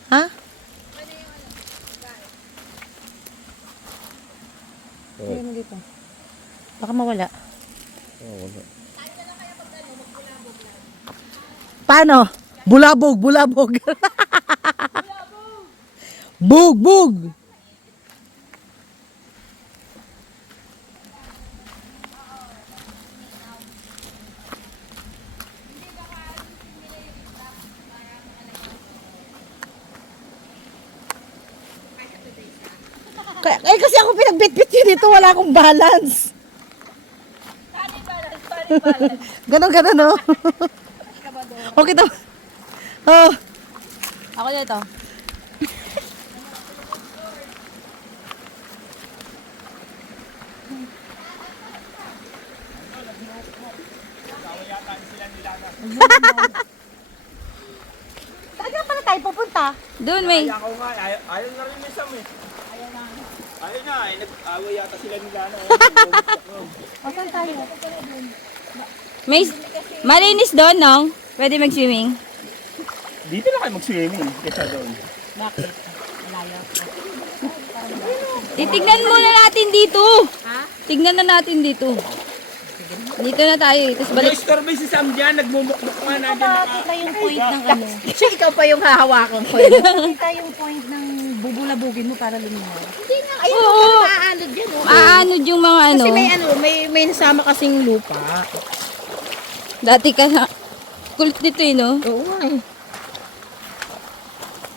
Ha? Ayun mo dito. Baka mawala. Paano? Bulabog, bulabog. Bug, bug. Eh kasi ako pinagbitbit yun dito, wala akong balance. Ganon, ganon, no? Okay to. Oh. Ako dito. Saan nga pala tayo pupunta? Doon may. Ako nga, ayaw na rin may Sam eh. Ayaw na, nag-away yata sila nila na. Saan tayo? May malinis doon, no? Pwede mag-swimming. Dito na kayo mag-swimming, kesa doon. Titignan muna natin dito. Tignan na natin dito. Dito na tayo. Tapos balik. Nag-storbay si Sam dyan, nagmumukmuk nga na dyan. Kita yung point ng ano. Siya, ikaw pa yung hahawakan ko. Kita yung point ng bubulabugin mo para luminaw. Hindi nga, ayun Oo. ako nakaanod yan. Oh. Aanod yung mga ano. Kasi may nasama kasing lupa. Dati ka na. Kulit nito eh, no? Oo nga eh.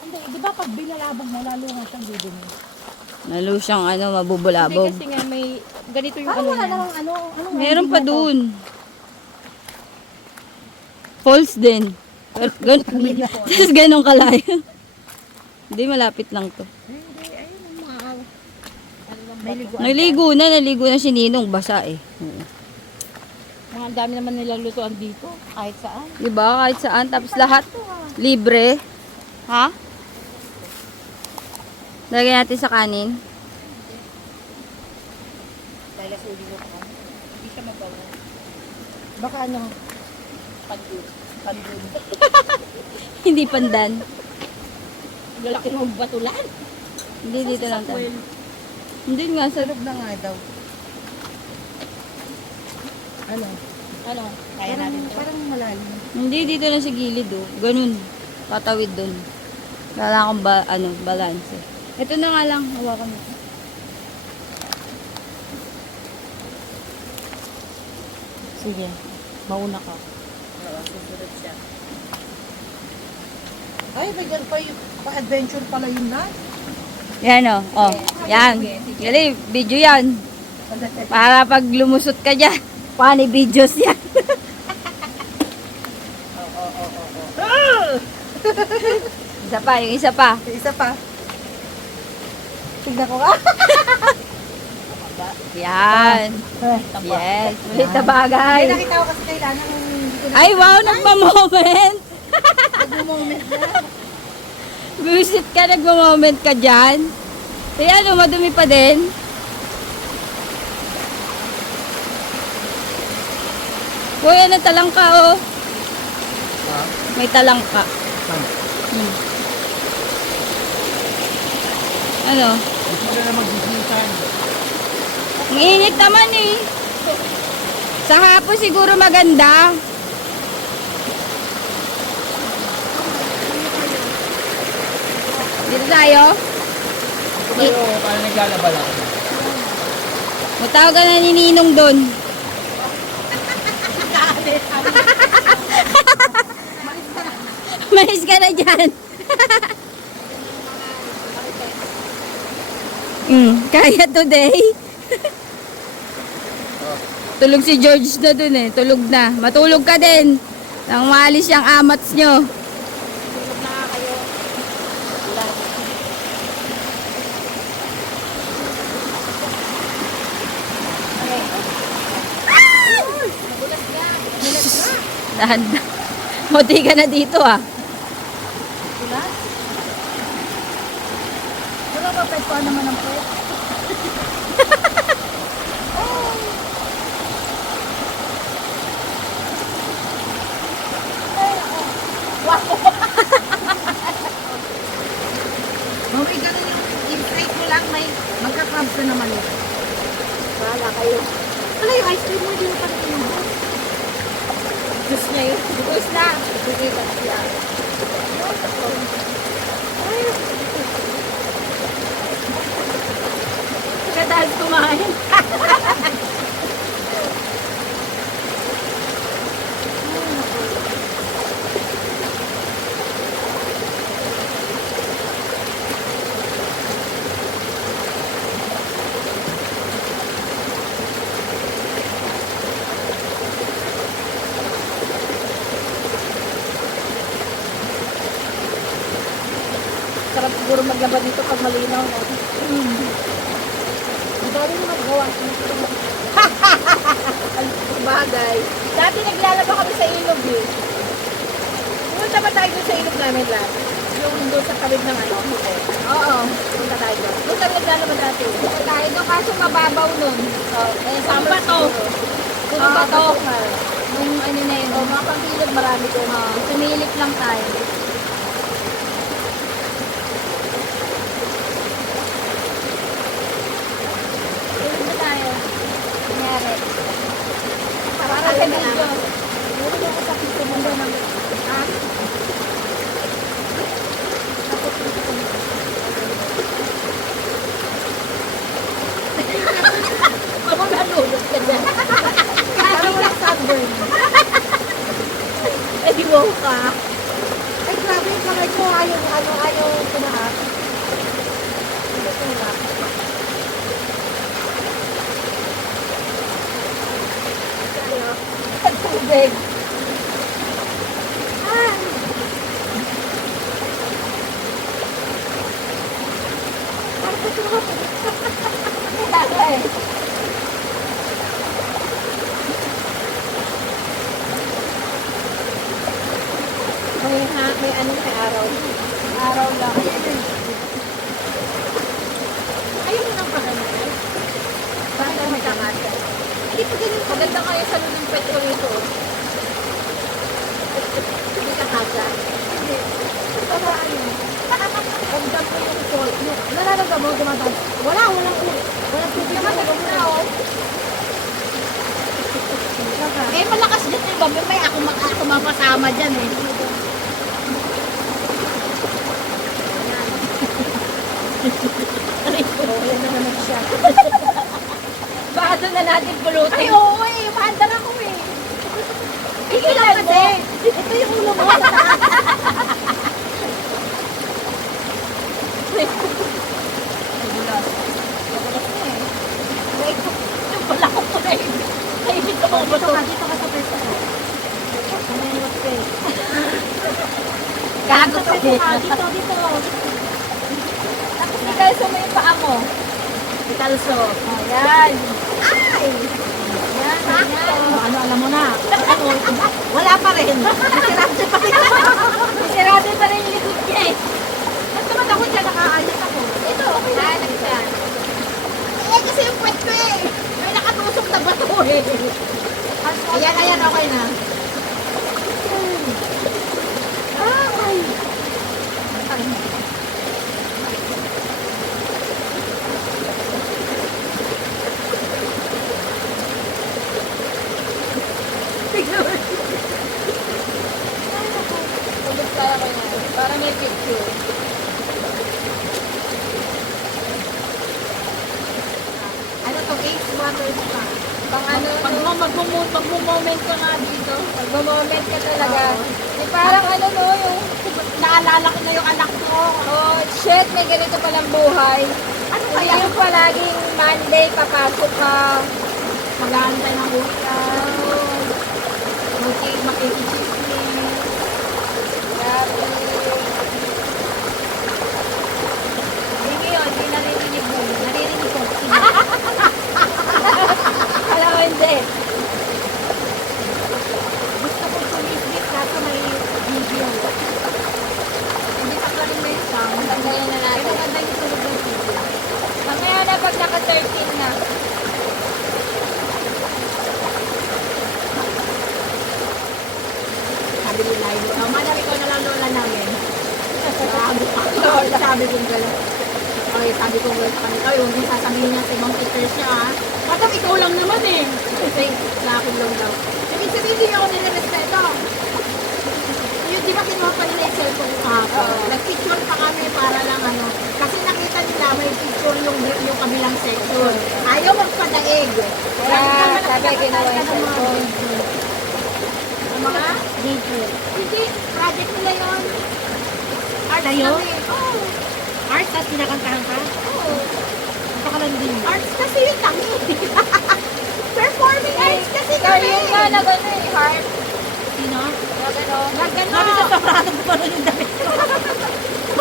Hindi, di ba pag binalabog mo, lalo nga siyang dudumi. Lalo siyang ano, Hindi mabubulabog. kasi nga may ganito yung Parang ano wala niya. namang ano. Anong Meron pa doon. Falls din. Tapos ganun kalayo. Hindi, malapit lang to. Naligo na si Ninong. Basa eh. Mga dami naman nilalutuan dito. Kahit saan. Diba? Kahit saan. Tapos lahat libre. Ha? Lagyan natin sa kanin. Baka ano. Hindi pandan. Lalaki mong batulan. Hindi, dito lang tayo. Hindi nga, sa Sarap na nga daw. Ano? Ano? Kaya natin to. Parang malalim. Hindi, dito na sa gilid oh. Ganun. Tatawid dun. Wala akong balance. Ito na nga lang. Hawakan mo. Sige. Mauna ka. Susunod siya. Ay, may ganun pa yung pa-adventure pala yun na. Yan oh. Oh. Yan. Gali, video yan. Para pag lumusot ka dyan. Funny videos yan. Isa pa, yung isa pa. Isa pa. Tignan ko ka. Yan. Yes. Ulit na Ay, bagay. nakita ko kasi kailangan hindi ko na Ay, wow, nagpa-moment. nag-moment na. Visit ka, nagpa-moment ka dyan. Kaya ano, madumi pa din. Kuya, na talangka, oh. May talangka. Hmm. Ano? Gusto na mag-gising. Ang init naman eh. Sa hapon siguro maganda. Dito tayo. Pero parang naglalaba lang. Matawag ka na ni Ninong doon. Mais ka na dyan. Kaya today. Tulog si George na dun eh. Tulog na. Matulog ka din. Nang maalis yung amats nyo. Dahan-dahan. Muti ka na dito ah. Wala ba pwede pa naman ang pwede? Sabi mo, hindi mo pa rin Diyos niya yun. Bukos na. Sige, siya. Kadahal kumain. Sarap siguro maglaba dito pag malinaw. No? Ang dami mo nagawa. Ang bagay. Dati naglalaba kami sa ilog eh. Pumunta ba tayo doon sa ilog namin lahat? Yung doon sa tabid ng ano, hotel. Oo. Punta tayo doon. Doon kami naglalaba dati. Punta tayo doon kaso mababaw nun. Eh, Saan ba to? Puro ba to? Nung ano na yun. Mga pangkilog marami doon. Sumilip lang tayo. Ilog na tayo. Kunyari. Para sa video. Meron ako sa piso mo doon ng... Ha? Ako nalulog ka dyan. Parang walang sunburn. Eh, di mo ka. Ay, grabe yung kamay ko. Ayaw tumaas. Hindi tumaas. Tubig. Kaya eh. May ano, may araw. Araw lang. Ayaw mo nang pahanay. Bakit ang magkakasya? Hindi pa ganun. Maganda kayo sa lulong petro ito. Hindi ka kasya. Hindi. Para ano. Ang dami ko yung call. Nalalaga mo, dumadaan. Walang ulo. Walang tubig. Nakatagod na oh. Eh, malakas dyan yung babi. May ako mapasama dyan eh. Yan na naman siya. Baka doon na natin pulutin. Ay, oo eh. Maandar ako eh. Ilan mo? Ito yung ulo mo. Yung pala ko pa eh. Ay, dito mo ba Dito to? ka, dito ka sa pwesto ko. Nangyayot ka eh. Gago to. Dito. Tapos ikaw mo yung paa mo. Italso. Ayan. Yan. Ano, alam mo na. Wala pa rin. Nasirate pa rin. Sirado pa rin yung likod niya eh. Ba't naman ako dyan? Nakaayos ako. Ito, okay na. Siya. Eh, kasi yung kwet ko eh. May nakatusok na bato eh. Ayan, okay na. Tulog kaya ko yan. Para may picture. Ano to? Ace water spa. Pang ano, Magmo-moment ka nga dito. magmo-moment ka talaga. Di parang ano no, yung Naalala ko na yung anak ko. oh shit, may ganito palang buhay. Ano Kaya kaya? yung palaging Monday, papasok ka. Mag-aantay ng weekend. Makikichismis. Grabe. Hindi yun, hindi naririnig mo. Naririnig ko. Alam mo hindi. Gusto ko sumisbit kaso may video. Hindi pa rin may sound. Tanggalin na Ay, natin. maganda yung tulog ng video. Mamaya na pag naka-13 na. Sabi ni Lilo, madami ko na lang lola namin. Sabi ko gano'n. Okay, sabi ko gano'n sa kanila, huwag niyo sasabihin niya sa ibang teacher siya, ha? Madam, ikaw lang naman eh. Kasi sa akin lang daw. Ibig sabihin, hindi ako nilirespeto. Yung di ba kinuha pa nila yung cellphone ko kahapon? Nag-picture pa kami para lang ano. Kasi nakita nila may picture yung kabilang section. Ayaw magpadaig. Kaya sabi ginawa yung cellphone. Ang mga? Dito. Hindi, project nila yun. Art Sa'yo? kami. Oo. Art, tapos pinakantahan ka? Oo. Pakalanding. Arts kasi yung tangi. Performing arts kasi kami. Yung nga na gano'n eh, heart. Sino? Gano. Nagano. Sabi sa sobrado ko pa rin yung damit ko.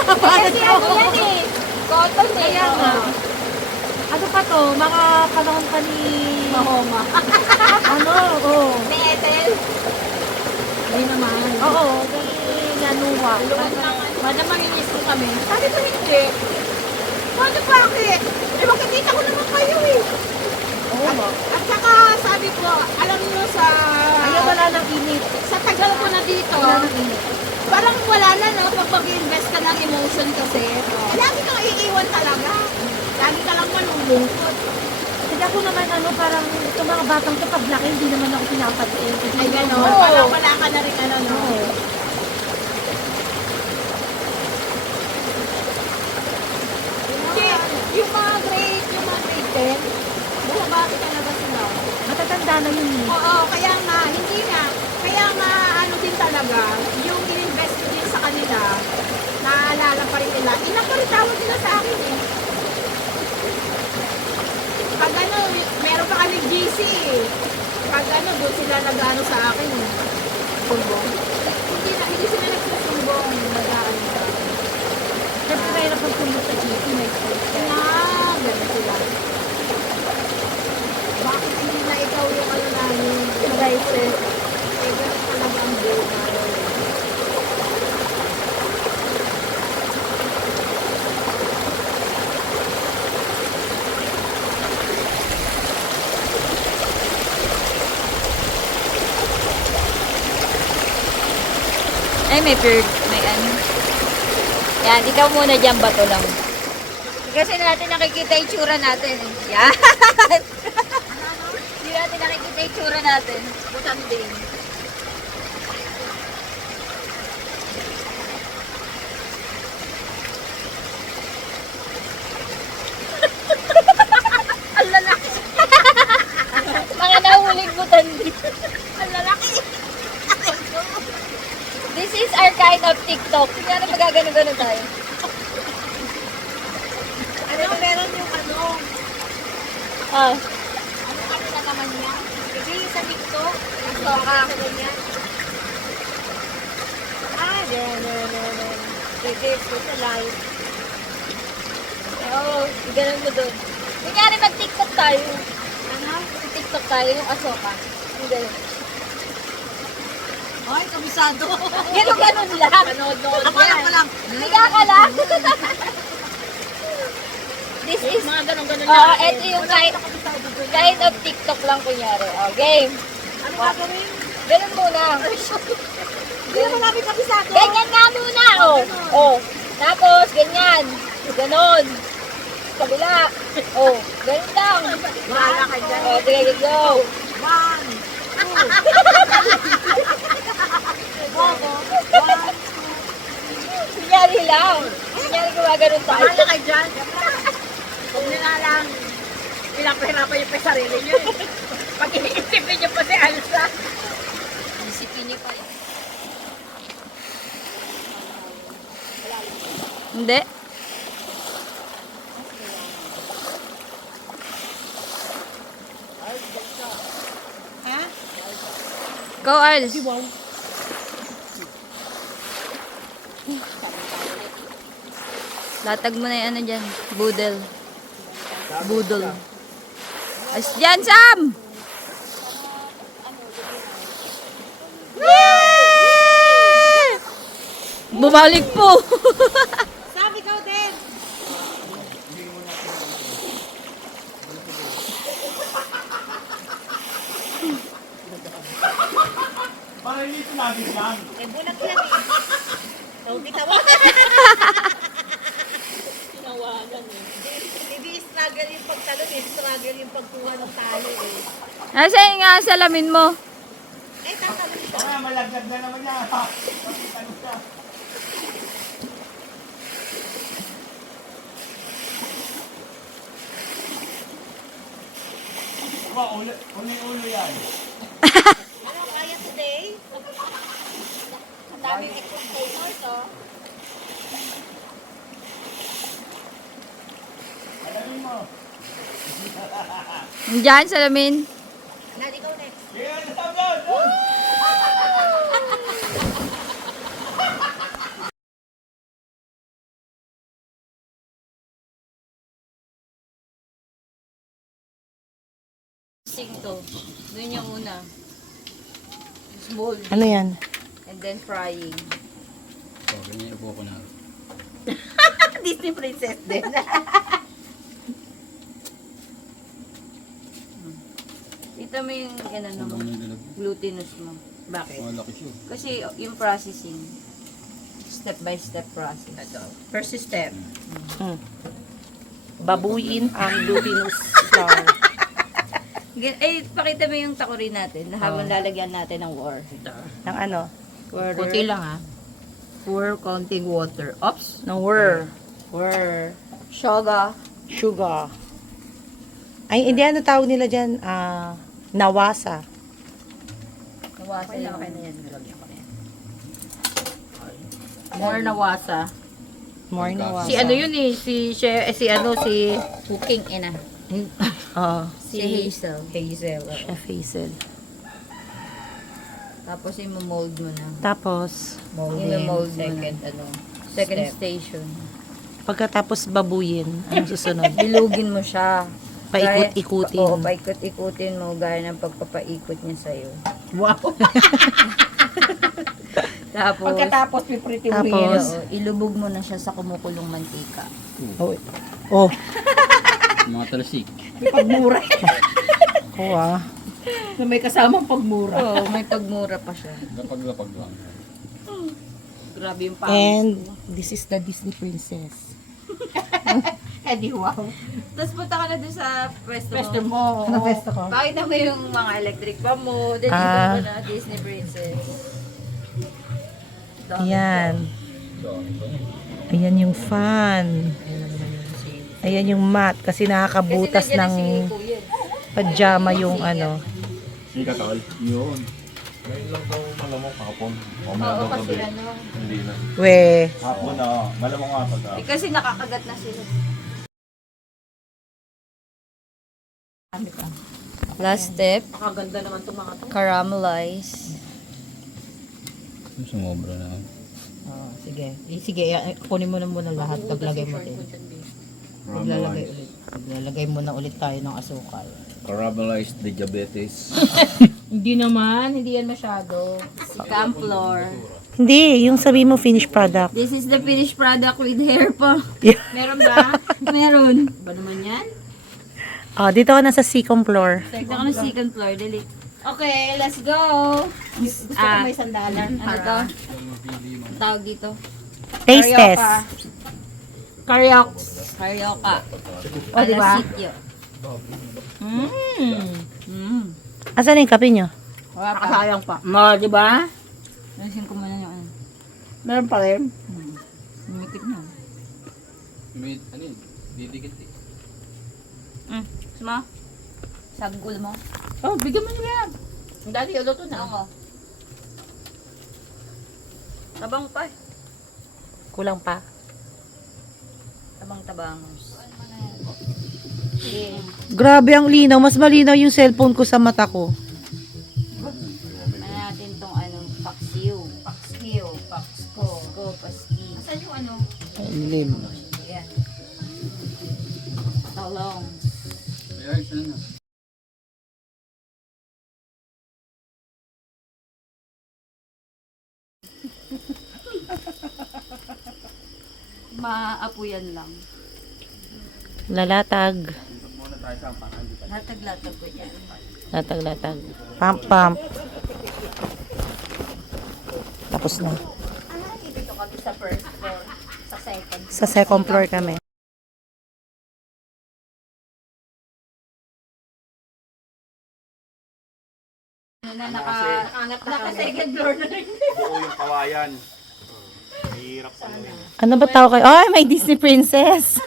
Kasi ano yan eh. Cotton eh. Kaya nga. Ano pa to? Mga panahon pa ni... Mahoma. Ano? Oo. May Ethel. Hindi naman. Oo. Ni Nanuwa. Madam, manginis ko kami. Sabi ko hindi. Ano bakit? Eh, makikita ko naman kayo eh. Oo ba? At saka sabi ko, alam nyo sa... Ayaw wala ng init. Sa tagal ko na dito, Wala ng init. parang wala na no, pag mag-invest ka ng emotion kasi. Lagi kang iiwan talaga. Lagi ka lang malulungkot. Kasi ako naman ano, parang itong mga batang to pag laki, hindi naman ako pinapansin. Ay gano'n. Oo. Parang wala ka na rin ano no. Oo. Hindi, yung mga grade 10, bumabati ka na ba sila? Matatanda na yun eh. Oo, kaya nga, hindi nga. Kaya nga, ano din talaga, yung in-invest ko din sa kanila, naaalala pa rin nila. Inaparitawag nila sa akin eh. Pag ano, meron pa kami GC eh. Pag ano, doon sila nag-ano sa akin eh. Sumbong. Hindi sila nagsusumbong. Nag-ano sa akin. Siyempre mahirap ang sumbot sa GP, may space. Ah, gano'n sila. Bakit hindi na ikaw yung ano namin? Advisor. Eh, gano'n talaga ang buhay. Ay, may bird. May ano. Yan, ikaw muna dyan, bato lang. Kasi natin nakikita yung tsura natin. Yan. Hindi natin nakikita yung tsura natin. Butan din. Ang lalaki. Mga nahuling butan din. Ang lalaki. This is our kind of TikTok. Kaya na magagano-gano tayo. Ano, meron yung ano? Ah, Ano na naman niya? Hindi sa TikTok. Nagsoka ako ganyan. Ganun. Sige, sa live. oo, ganun mo dun. Kunyari mag-TikTok tayo. Ano? Mag-TikTok tayo yung asoka. Yung ganun. Ay, kabisado. Ganun lang. Panood-nood yan. Higa ka lang. This is, Mga ganun-ganun ito yung kind of TikTok lang kunyari. Oh, game. Ano gagawin? Ganun muna. Hindi naman namin kabisado. Ganyan nga muna, oh. Oh. Tapos, ganyan. Ganon. Kabila. Oh, ganun lang. Bahala ka dyan. Oh, sige, go. One. Kunyari lang. Kunyari gumaganon tayo. Bahala ka dyan. Huwag nyo na lang. Pinapahirapan yung pa sarili nyo eh. Pag iniisipin nyo pa si Alsa. Isipin niyo pa yun. Hindi. Ha? Go, Arls. Latag mo na yung ano dyan. Boodle. Boodle. As dyan, Sam! Bumalik po! Sabi ko din. Para hindi ito lagi lang. Eh, bunat lang eh. Tawag kita ba? Tinawagan eh. Bibis struggle yung pagtalon eh. Struggle yung pagkuha ng tali eh. Nasaan nga ang salamin mo? Eh, tatalon siya. Kaya malaglag na naman niya. Ano siya? Ba, ulo yan. Ano kaya today? Ang daming containers oh. Alamin mo. Diyan, salamin. Nad, ikaw next. Kaya doon. To. Doon yung una. Small. Ano yan? And then frying. So, ganyan po ako na. Disney princess din. Ito mo yung ano Ano mo, yung dalag? glutinous mo. Bakit? Malaki siya. Kasi yung processing, step by step process. First step. Babuyin ang glutinous flour. Eh, pakita mo yung takuri natin habang lalagyan natin ng war. Ng ano? Kunti lang ah. Pour konting water. Oops. Ng whir. Pour. Sugar. Sugar. Ay, hindi ano tawag nila dyan? Nawasa. Nawasa yung Okay na yan. Nilagyan ko na yan. More nawasa. More nawasa. Si ano yun eh. Si cooking ina. Oo. Si Hazel. Hazel. Chef Hazel. Tapos i-mold mo na. Tapos, I-mold mo Second, na. ano. Second step. station. pagkatapos babuyin, anong susunod? Bilugin mo siya. Paikot-ikutin. Oo, paikot-ikutin mo gaya ng pagpapaikot niya sa'yo. Wow. Tapos, Pagkatapos pipritikuhin. Tapos, oo, ilubog mo na siya sa kumukulong mantika. oh, oh, Mga talasik. May pagmura. oh ah. Na may kasamang pagmura. Oo, may pagmura pa siya. Lapag-lapag lang. Grabe yung pawis. And this is the Disney princess. Eh di wow. Tapos punta ka na dun sa pwesto Pwesto mo. mo. Ano pesto ko? Pakita mo yung mga electric fan mo. Then dito Ah. mo na Disney Princess. Ayan. Ayan yung fan. Ayan yung mat kasi nakakabutas Kasi nandiyan na ng si Kuya. pajama yung ano. Sika tol. Yun. Ngayon lang daw malamang kahapon. O Oo, meron kasi gabi. ano. Hindi na. We. Hapon na. Malamang nga pag Eh, kasi nakakagat na sila. Last step, Nakaganda naman itong mga to. caramelize. Sumobra na. Oh, sige. Sige, kunin mo na muna lahat. Paglagay mo din. Paglalagay mo na ulit tayo ng asukal. Caramelized the diabetes. Hindi naman. Hindi yan masyado. Camp floor. Hindi, yung sabi mo finished product. This is the finished product with hair pa. Meron ba? Meron. Ba naman yan? Oh, dito ka na sa second floor. Ito ka na second floor, dali. Okay, let's go. Gusto ko may sandalan. Ano to? Ang tawag dito? Taste test. Karyox. Karyoka. O, di ba? Sityo. Asan na yung kape nyo? Wala pa. Nakasayang pa. No, di ba? Alisin ko muna yung ano. Meron pa rin. Umikit na. May, ano yun? Didikit eh. Suma? Sagul mo? Oh, bigyan mo nila. Ang dati ulo to na. Ako. Tabang pa. Kulang pa. Tabang-tabangos. Grabe ang linaw. Mas malinaw yung cellphone ko sa mata ko. Ano natin tong ano, paksiw. Paksiw. Paksko. Paski. Saan yung ano? Lim. Ayan. Talong. Kaya, isa na. Maapuyan lang. Lalatag. Latag-latag ko yan. Latag. Pump. Tapos na. Dito kami sa first floor. Sa second. Sa second floor kami. Naka-second floor na rin. Buo yung kawayan. Mahirap pa yun. Ano ba tawag kayo? Ay, may Disney princess.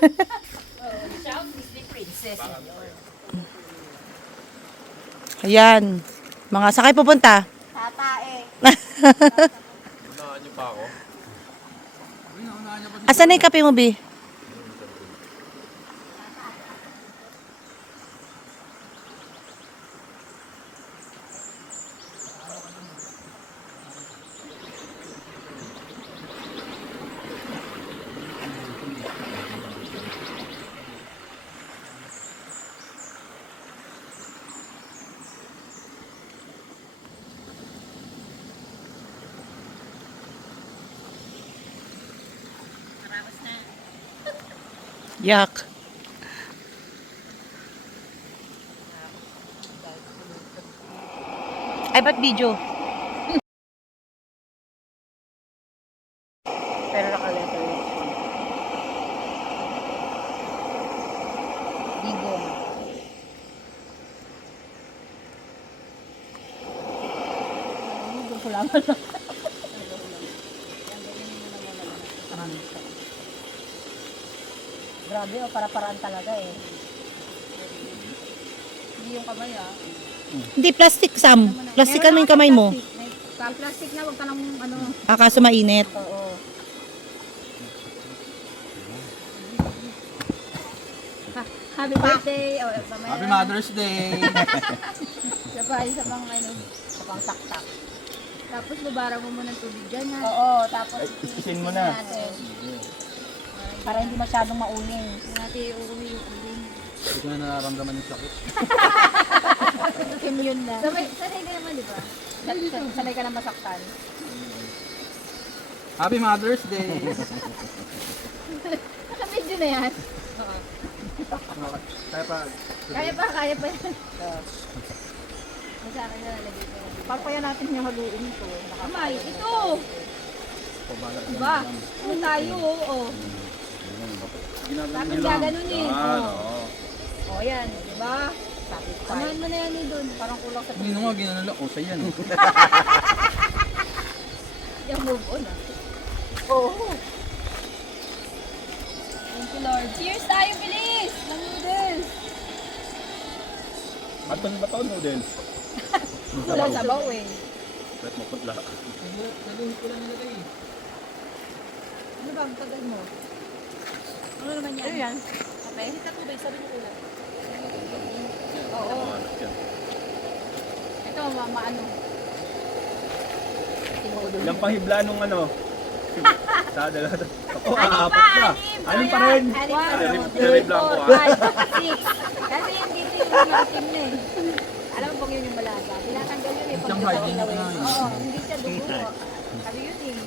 Ayan. Mga sakay pupunta. Tatae. Unahan niyo pa ako. Asan na yung kape mo, Bi? Yak. Ay, ba't video? Pero naka-letter yun. Digong. Grabe, oh, para-paraan talaga eh. Hindi yung kamay ah. Hindi, plastic, Sam. Plastikan mo yung kamay mo. Plastic na, huwag ka nang ano. Kaso mainit. Oo. Happy birthday! Oh, Happy Mother's Day! Isa pa, isa pang ano, isa pang taktak. Tapos babara mo muna ng tubig dyan ha. Oo, tapos Isin mo na. natin. Para hindi masyadong mauling. Hindi natin uuwi yung uling. Hindi ko na nararamdaman yung sakit. Immune na. Sanay ka naman, di ba? Sanay ka na masaktan. Happy Mother's Day! Naka-video na yan. Kaya pa, Kaya pa yan. Sa akin na nalagay ko. Papaya natin yung haluin ito. Amay, ito! Diba? Ano tayo, oo. Dapat gaganon eh. Oo. O yan, di ba? Satisfied. Anuhan mo na yan eh doon. Parang kulang sa Hindi nga, ginanala. O, sa yan. Yung move on ah. Oo. Thank you Lord. Cheers tayo, bilis! Ng noodles! Aton ba ito, noodles? Wala sabaw eh. Ba't maputla? Ano ba ang tagal mo? Ano naman yan? Ano yan? Kape? Hindi ka tubig, sabi mo ulam. Oo. Ito, maano. Ilang pahibla nung ano? Sa dalawa. Ako, apat pa. Anim pa rin. Very blanco ah. 6. Kasi yung dito yung mga team na eh. Alam mo pag yun yung balaga. Tinatanggal yun eh. Siyang hygienic na yun. Oo, hindi siya dugo. Sabi yun eh.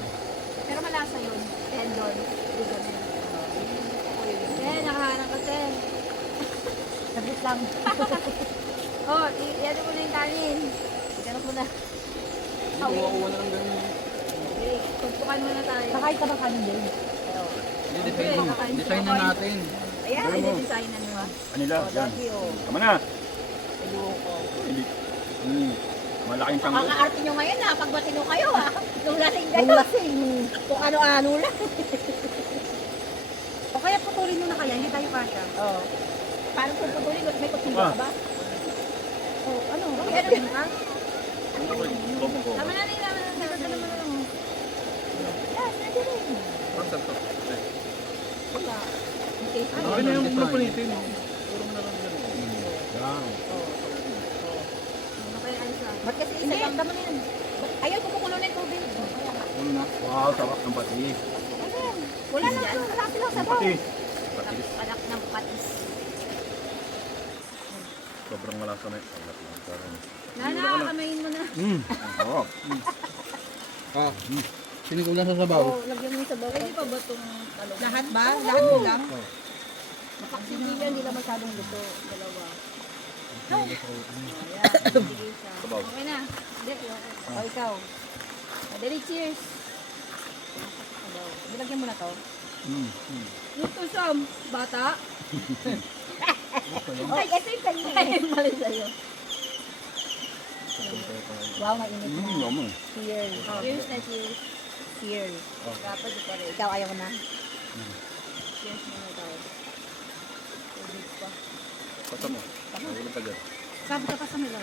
Pero malasa yun. Tendon. Dugo na yun. Nakahanap ka, Ten. Saglit lang. Oh, yan mo na yung kanin. Ganun mo na. Kuha na lang ganun. Okay, tugtukan muna tayo. Nakain ka bang kanin din? Design na natin. Ayan, i-design na nyo. Kanila, yan. Tama na. Hindi. Malaking tanggo. Kakaarte nyo ngayon ha, pag matino kayo ha. Nung lasing kayo. Nung lasing. Kung ano-ano lang. O kaya putulin mo na kaya, hindi tayo kasha. Oo. Paano kung patuloy, may kutsilo ka ba? O ano? Okay, ano yun ha? Tama na nila. Yes, nandun rin. In case ano. Ano yung pupunitin mo? Okay, ayos lang. Ba't kasi isa lang? Tama na yun. Ayaw, kumukulo na yung tubig. Ano na? Wow, sarap ng patis. Wala lang, wala silang sabaw. Patis. Anak ng patis. Sobrang malasa na yun. Nana, kamayin mo na. Sarap. ah, sino ko lang sa sabaw? Oh, lagyan mo yung sabaw. Pwede pa ba itong talong? Lahat ba? Lahat mo lang? Mapaksindi yan, hindi lang masyadong luto. Dalawa. Ayan, sige siya. Okay na. Hindi, okay. O ikaw. Madali, cheers. Bilagyan mo na to. Ito, Sam. Bata. Ay, ito yung kanina. Ay, mali sa'yo. Wow, mainit na. Naman. Cheers. Cheers na cheers. Cheers. Dapat di pa rin. Ikaw ayaw na. Cheers muna tayo. Tubig pa. Pata mo. Ayun ka dyan. Sabi ka pa sa Milo.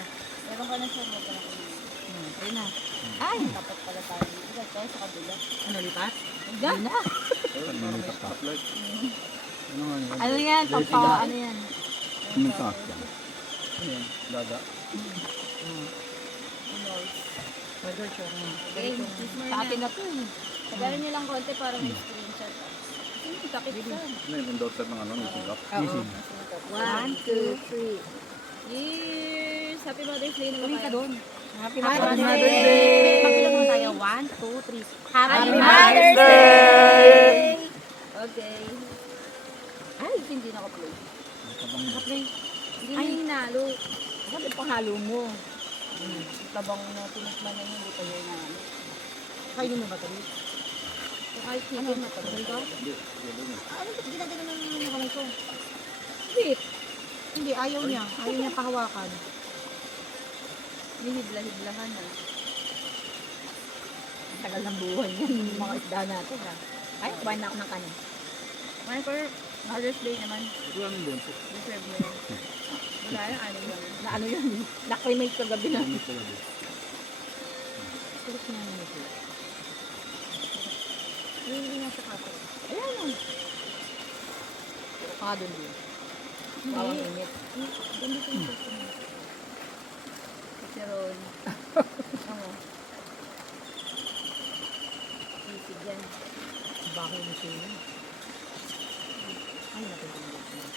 Meron ka na siya mo ka na kumain. Ayun na. Ay, dapat pala tayo. Iba tayo sa kabila. Ano lipat? Ayun na. Ayun, may stoplight. Ano nga yun? Ano yan? Pagpa, ano yan? May stoplight. Ano yan? Dada. Burger siya. Okay, kiss mo Sa atin na. na to eh. Tagalan niyo lang konti para may screenshot. Hindi, takip ka. Ano yung endorser ng ano? Ng sigap? Oo. 1, 2, 3. Cheers! Happy Mother's Day naman Uwi ka tayo. doon. Happy Mother's Mother's Day! Day! Magbilang muna tayo. 1, 2, 3. Happy Mother's Day! Okay. Ay, hindi naka-play. Naka-play. Hindi na hinalo. Sabi panghalo mo. Tabang na tinikman na yun, hindi pa yun na. Kainin mo ba ito? Kahit hindi matagal ka. Ano ba't ginagawa ng kamay ko? Wait, Hindi, ayaw niya. Ayaw niya pahawakan. hinibla-hiblahan na. Tagal ng buhay niya. Yung mga isda natin ha. Ay, kumain na ako ng kanin. May for Mother's Day naman. Ito ano yun? Deserve mo yun. Wala na, ano lang. Na ano yun? Na-cremate kagabi na. Ano talaga? Tulog niya naman ito. Hindi nga sa kaso. Ayan o. Avocado din. Bawang init. Hindi ko yung gusto mo. Pepperoni. Ano? Isig yan. Baho na siya. Ay, natutulog na.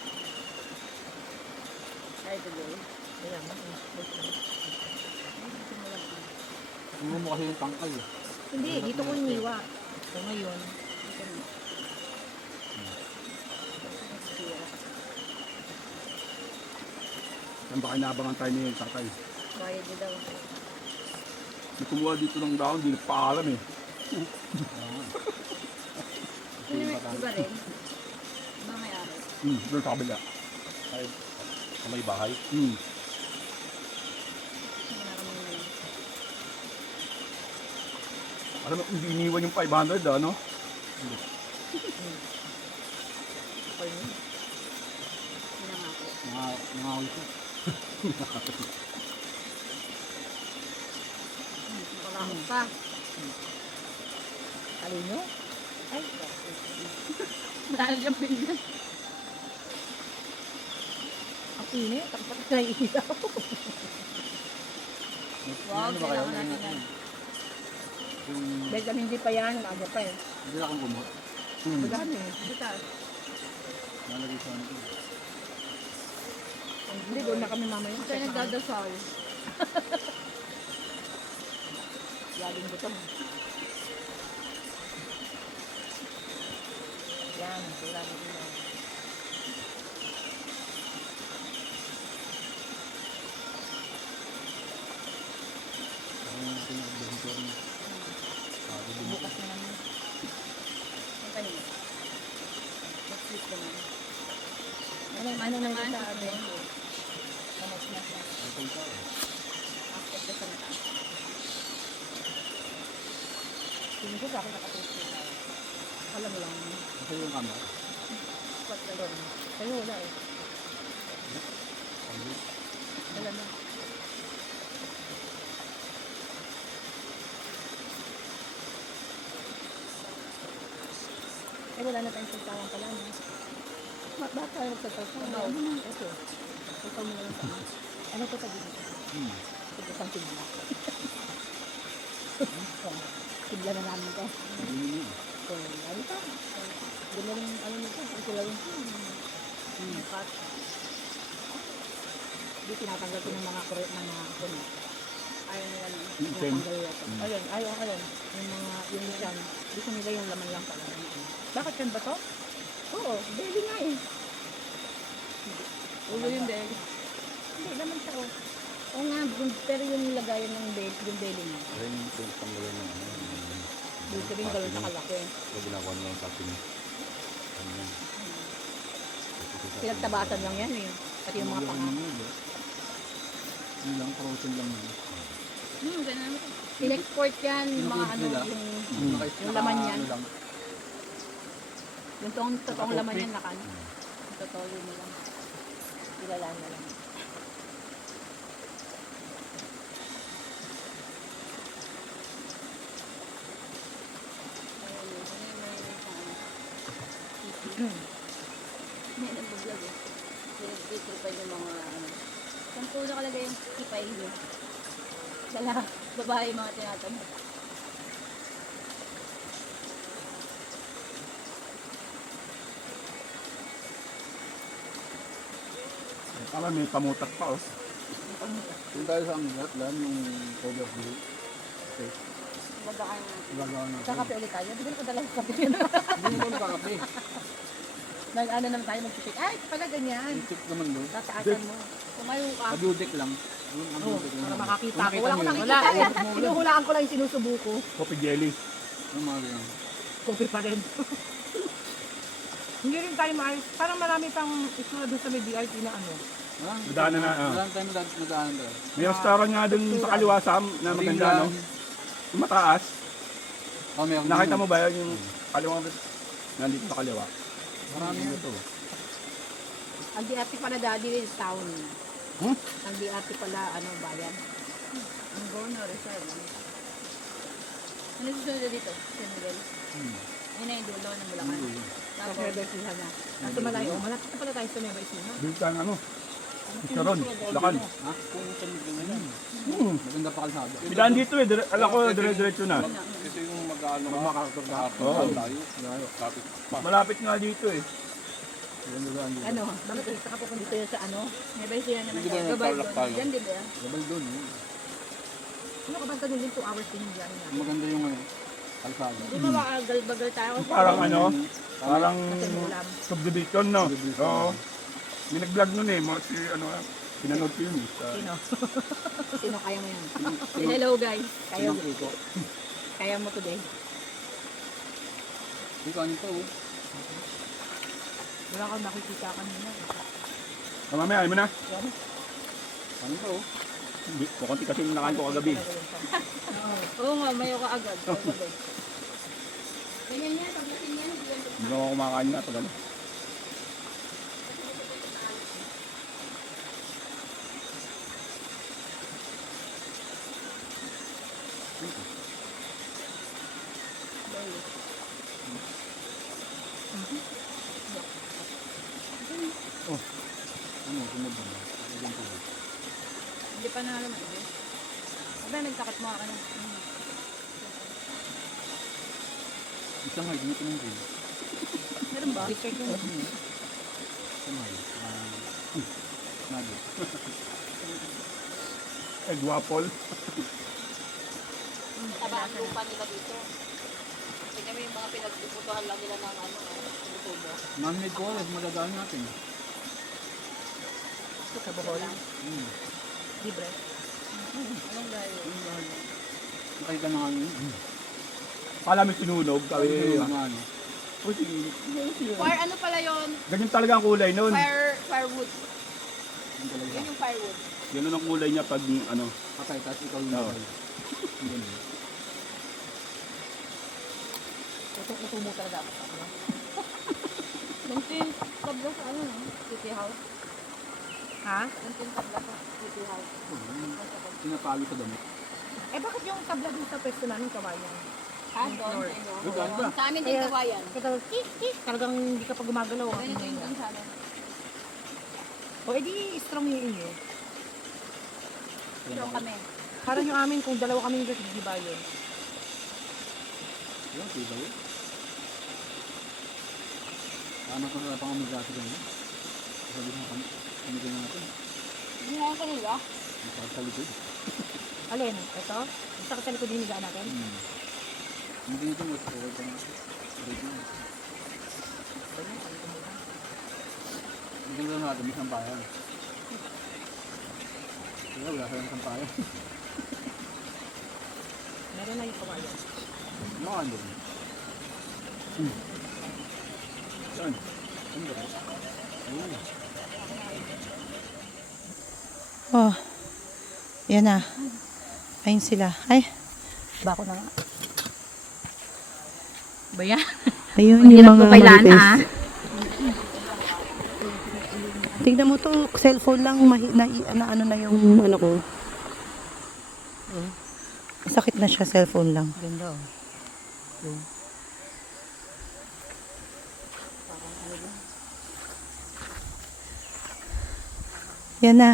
Ay, tuloy. Kaya mo. Ano mo kasi yung tangkal eh. Hindi, dito ko iniwa. So ngayon, Saan ba kinaabangan tayo ni Takay? Bayad niyo daw. May kumuha dito ng daon, di nagpaalam eh. Ano, iba rin? Iba may ari. Doon sa kabila. Ay, sa may bahay. Hindi na kami ngayon. Alam mo, hindi iniwan yung 500 ano? Hindi na nga ako. Mga ulso. Nakalakot pa. alino. Ay, wala siyang pinag. Ang init. Ang pati naiiyaw. Wow, Ano ba kayo? kailangan natin yan. Yung Dahil kami hindi pa yan. Aga pa eh. hindi na akong gumot. Madami eh. Dito. Nalagay sa ano ko. Hindi, doon na kami mamaya. Ito yung nagdadasal. Laging gutom. Yan, wala na din. Ano yung pinag-bentor niya. Bukas na naman. Ang kanina. Next week naman. Ano na Naman, sa atin? Kamas na siya. Ito yung tao. After the Santa. Tingin ko sa akin nakatutok. Alam lang. Ito yung camera. What the Lord? Kayo wala eh. Wala na. Eh wala na tayong saltawan pala. No? Bakit tayo magsasaltawan? Ano na? Ito. Ikaw mo na lang sa akin. Ano to sabi dito? Ito pang tibla. Tibla na namin to. So, ano pa? Gumaling ano nito. Ang kulawin ko. Cut. Hindi tinatanggal ko ng mga kuret ng mga kuno. Ayaw nila na. Tinatanggal ito. Ayun, ayun, ayun. Yung mga, yung isang, gusto nila yung laman lang pala. Bakit yan ba to? Oo, belly nga eh. Ulo yung deli. Hindi, laman siya oh. Oo nga, pero yung lagayan ng belly, yung belly niya. Ayun yung tanggalan ng ano. Dito rin gano'n sa kalaki. Ito ginagawa nila sa atin. Ano yan? Pinagtabasan lang yan eh. Pati yung mga panga. Hindi lang, frozen lang yun. Ganun naman. In-export yan, mga ano, nila. yung laman yan. Ano lang. Yung totoong laman yan, naka ano. Totoo yun nila. Ilalaan na lang. May nag-vlog eh. Dito pa yung mga ano. Saan po nakalagay yung kipay niyo? Dala, babae yung mga tinatanong. Tama, may pamutak pa, oh. Kung tayo sa lan yung cover view. Okay. Bagaan. Gagawa natin. Kakape ulit tayo. Hindi ko dala yung kape. Hindi mo kakape. Nag-ano naman tayo magpipik. Ay, pala ganyan. Yung tip naman doon. Tataasan mo. Tumayo ka. Nabudek lang. Yung Oh, nabudek para lang. makakita Kung ko. Wala akong nyo, nakikita. Hinuhulaan ko lang yung sinusubo ko. Coffee jelly. Yung mga ganyan. Kopi pa rin. Hindi rin tayo maayos. Parang marami pang isura doon sa may DRT na ano. Ha? Nadaanan na, Nadaanan tayo nadaanan tayo. May restaurant nga dun sa kaliwa, Sam, na maganda, no? Yung mataas. Oh, may Nakita mo ba yun yung kaliwa nandito sa kaliwa? Marami na to. Ang DRT pala daddy is town. Hmm? Ang DRT pala, ano, bayan. Ang Gorno Rizal. Ano susunod dito? San Miguel. Yun na yung dulo ng Bulacan. Sa Tapos, Nueva Ecija na. Kaso malayo. Malapit na pala tayo sa Nueva Ecija. Dito tayo ano? Chicharon, lakan. Ha? Kung saan mo ganyan. Hmm. Maganda pa kalsada. Bidaan dito eh, alam ko dire-diretso na. Kasi yung mag-ano ka, Makakator na. Oo. tayo. Lapit pa. Malapit nga dito eh. Ano? Bakit eh? Saka pupunta dito yun sa ano? Nueva Ecija naman Hindi ba tayo. may Gabay tarlac doon. tayo? Diyan din ba yan? Gabal doon. Ano ka bang din 2 hours din yung biyahe natin? Maganda yung kalsada. Di ba makagal-bagal tayo? Parang ano, parang Kasi may ulam. subdivision, no? Oo. May nag-vlog nun eh, si ano, pinanood ko yun eh. Sino? Sino kaya mo yan? Hello guys. Kaya, Sinang iko. kaya mo today. Ikaw nito. Wala kang nakikita kanina. Mamaya, ayaw mo na. Ano to? Hindi, kukunti kasi yung nakain ko kagabi. Oo nga, mayo ka agad. Gabay. Ganyan yan, pagdating yan, hindi yan. Hindi ako kumakain na pag ano. Ano? Sunod ba? Ganyan to. Hindi pa na alam. Sabi, nagtakot mo ka na. Isang hard, hindi ko nang green. Meron ba? T-shirt yun. Isang hard. Nugget. Egg waffle. Taba ang lupa nila dito. Tingnan mo yung mga pinagpuputuhan lang nila ng ano, tubo. Man-made ko ulit, magagaan natin. Ito sa Bohol. Libre. Anong layo? Nakita na nga yun. Akala may sinunog, sabi Yung mga ano. Uy, Fire ano pala yun? ganyan talaga ang kulay nun. Firewood. Yung talaga. Yun yung firewood. Ganun ang kulay niya pag ano. Patay, tapos ikaw yung Oo. patay. Ganyan. Ito mo talaga ako. Nandun tabla sa ano, no? City House. Ha? Nandun tabla sa City House. Pinapalo sa damit. Eh bakit yung tabla dun sa pwesto namin kawayan? Ah, doon. Doon ba? Sa amin din Kaya- kawayan. Kaya talagang hindi ka pa gumagalaw. Ganun din doon sa amin. O edi strong yung inyo. Pero kami. Parang yung amin kung dalawa kaming di ba yun? Yan, tiba yun. Tama ko na pang amigati ganyan. Sabi mo kami. Kami ganyan natin. Hindi nga ako nila. Masarap sa likod. Alin? Ito? Basta ka sa likod yung higaan natin? Hindi nito mas okay pa natin. Hindi lang natin, may sampayan. Wala sa sampayan. Meron na yung kawayan. Ano ka doon? Saan? Saan ba? Ayun. Oh, yan na. Ayun sila. Ay, bako na nga. Ba yan? Ayun Ang yung hirap mga ko kailan, marites. ah. Tignan mo to, cellphone lang, ano na yung ano ko. Sakit na siya, cellphone lang. Ganda, oh. Yan na.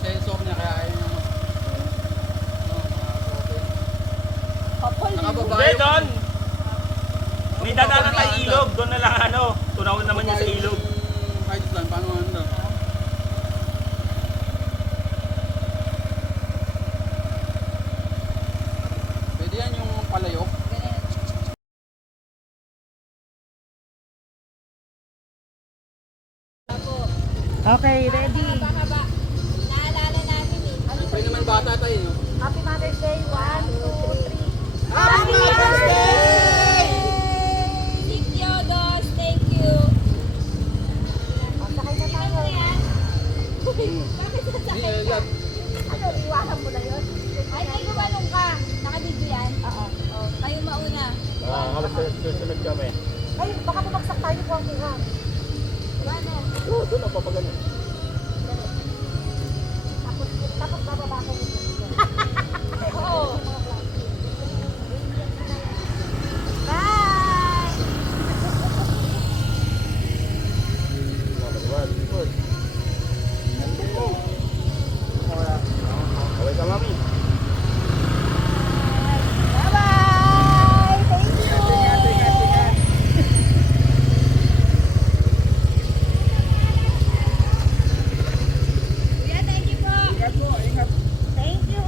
Sensor niya kaya ayaw niya Hindi, doon! May dadaanan tayo ilog. Doon na lang ano. Tunawin naman niya sa ilog. Kahit saan, paano ano? Pwede yan yung palayok. Okay, ready. Naalala namin eh. Siyempre naman bata tayo. No? Happy Mother's Day. 1, 2, 3. Happy Mother's Day! Thank you, Dos. Thank you. Sakay na tayo. Bakit sasakay ka? Ano, iwasan mo na yun? Ay, may gumanong ka. Nakabidyo yan? Oo. Kayo mauna. Halos susunod kami. Ay, baka bumagsak tayo po ang kuha. Ano? Oo, doon ang papagano. Tapos bababa ko. Oo. Bye! Kaway ka, mami. Bye-bye! Thank you! Kuya, thank you po. Thank you.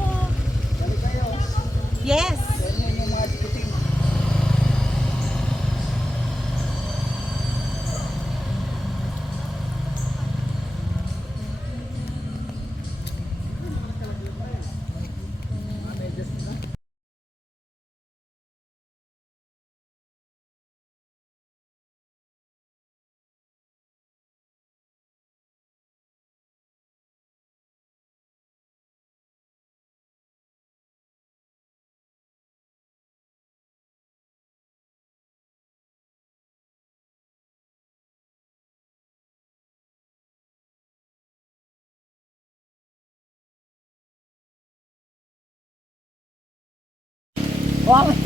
Yes. Wow.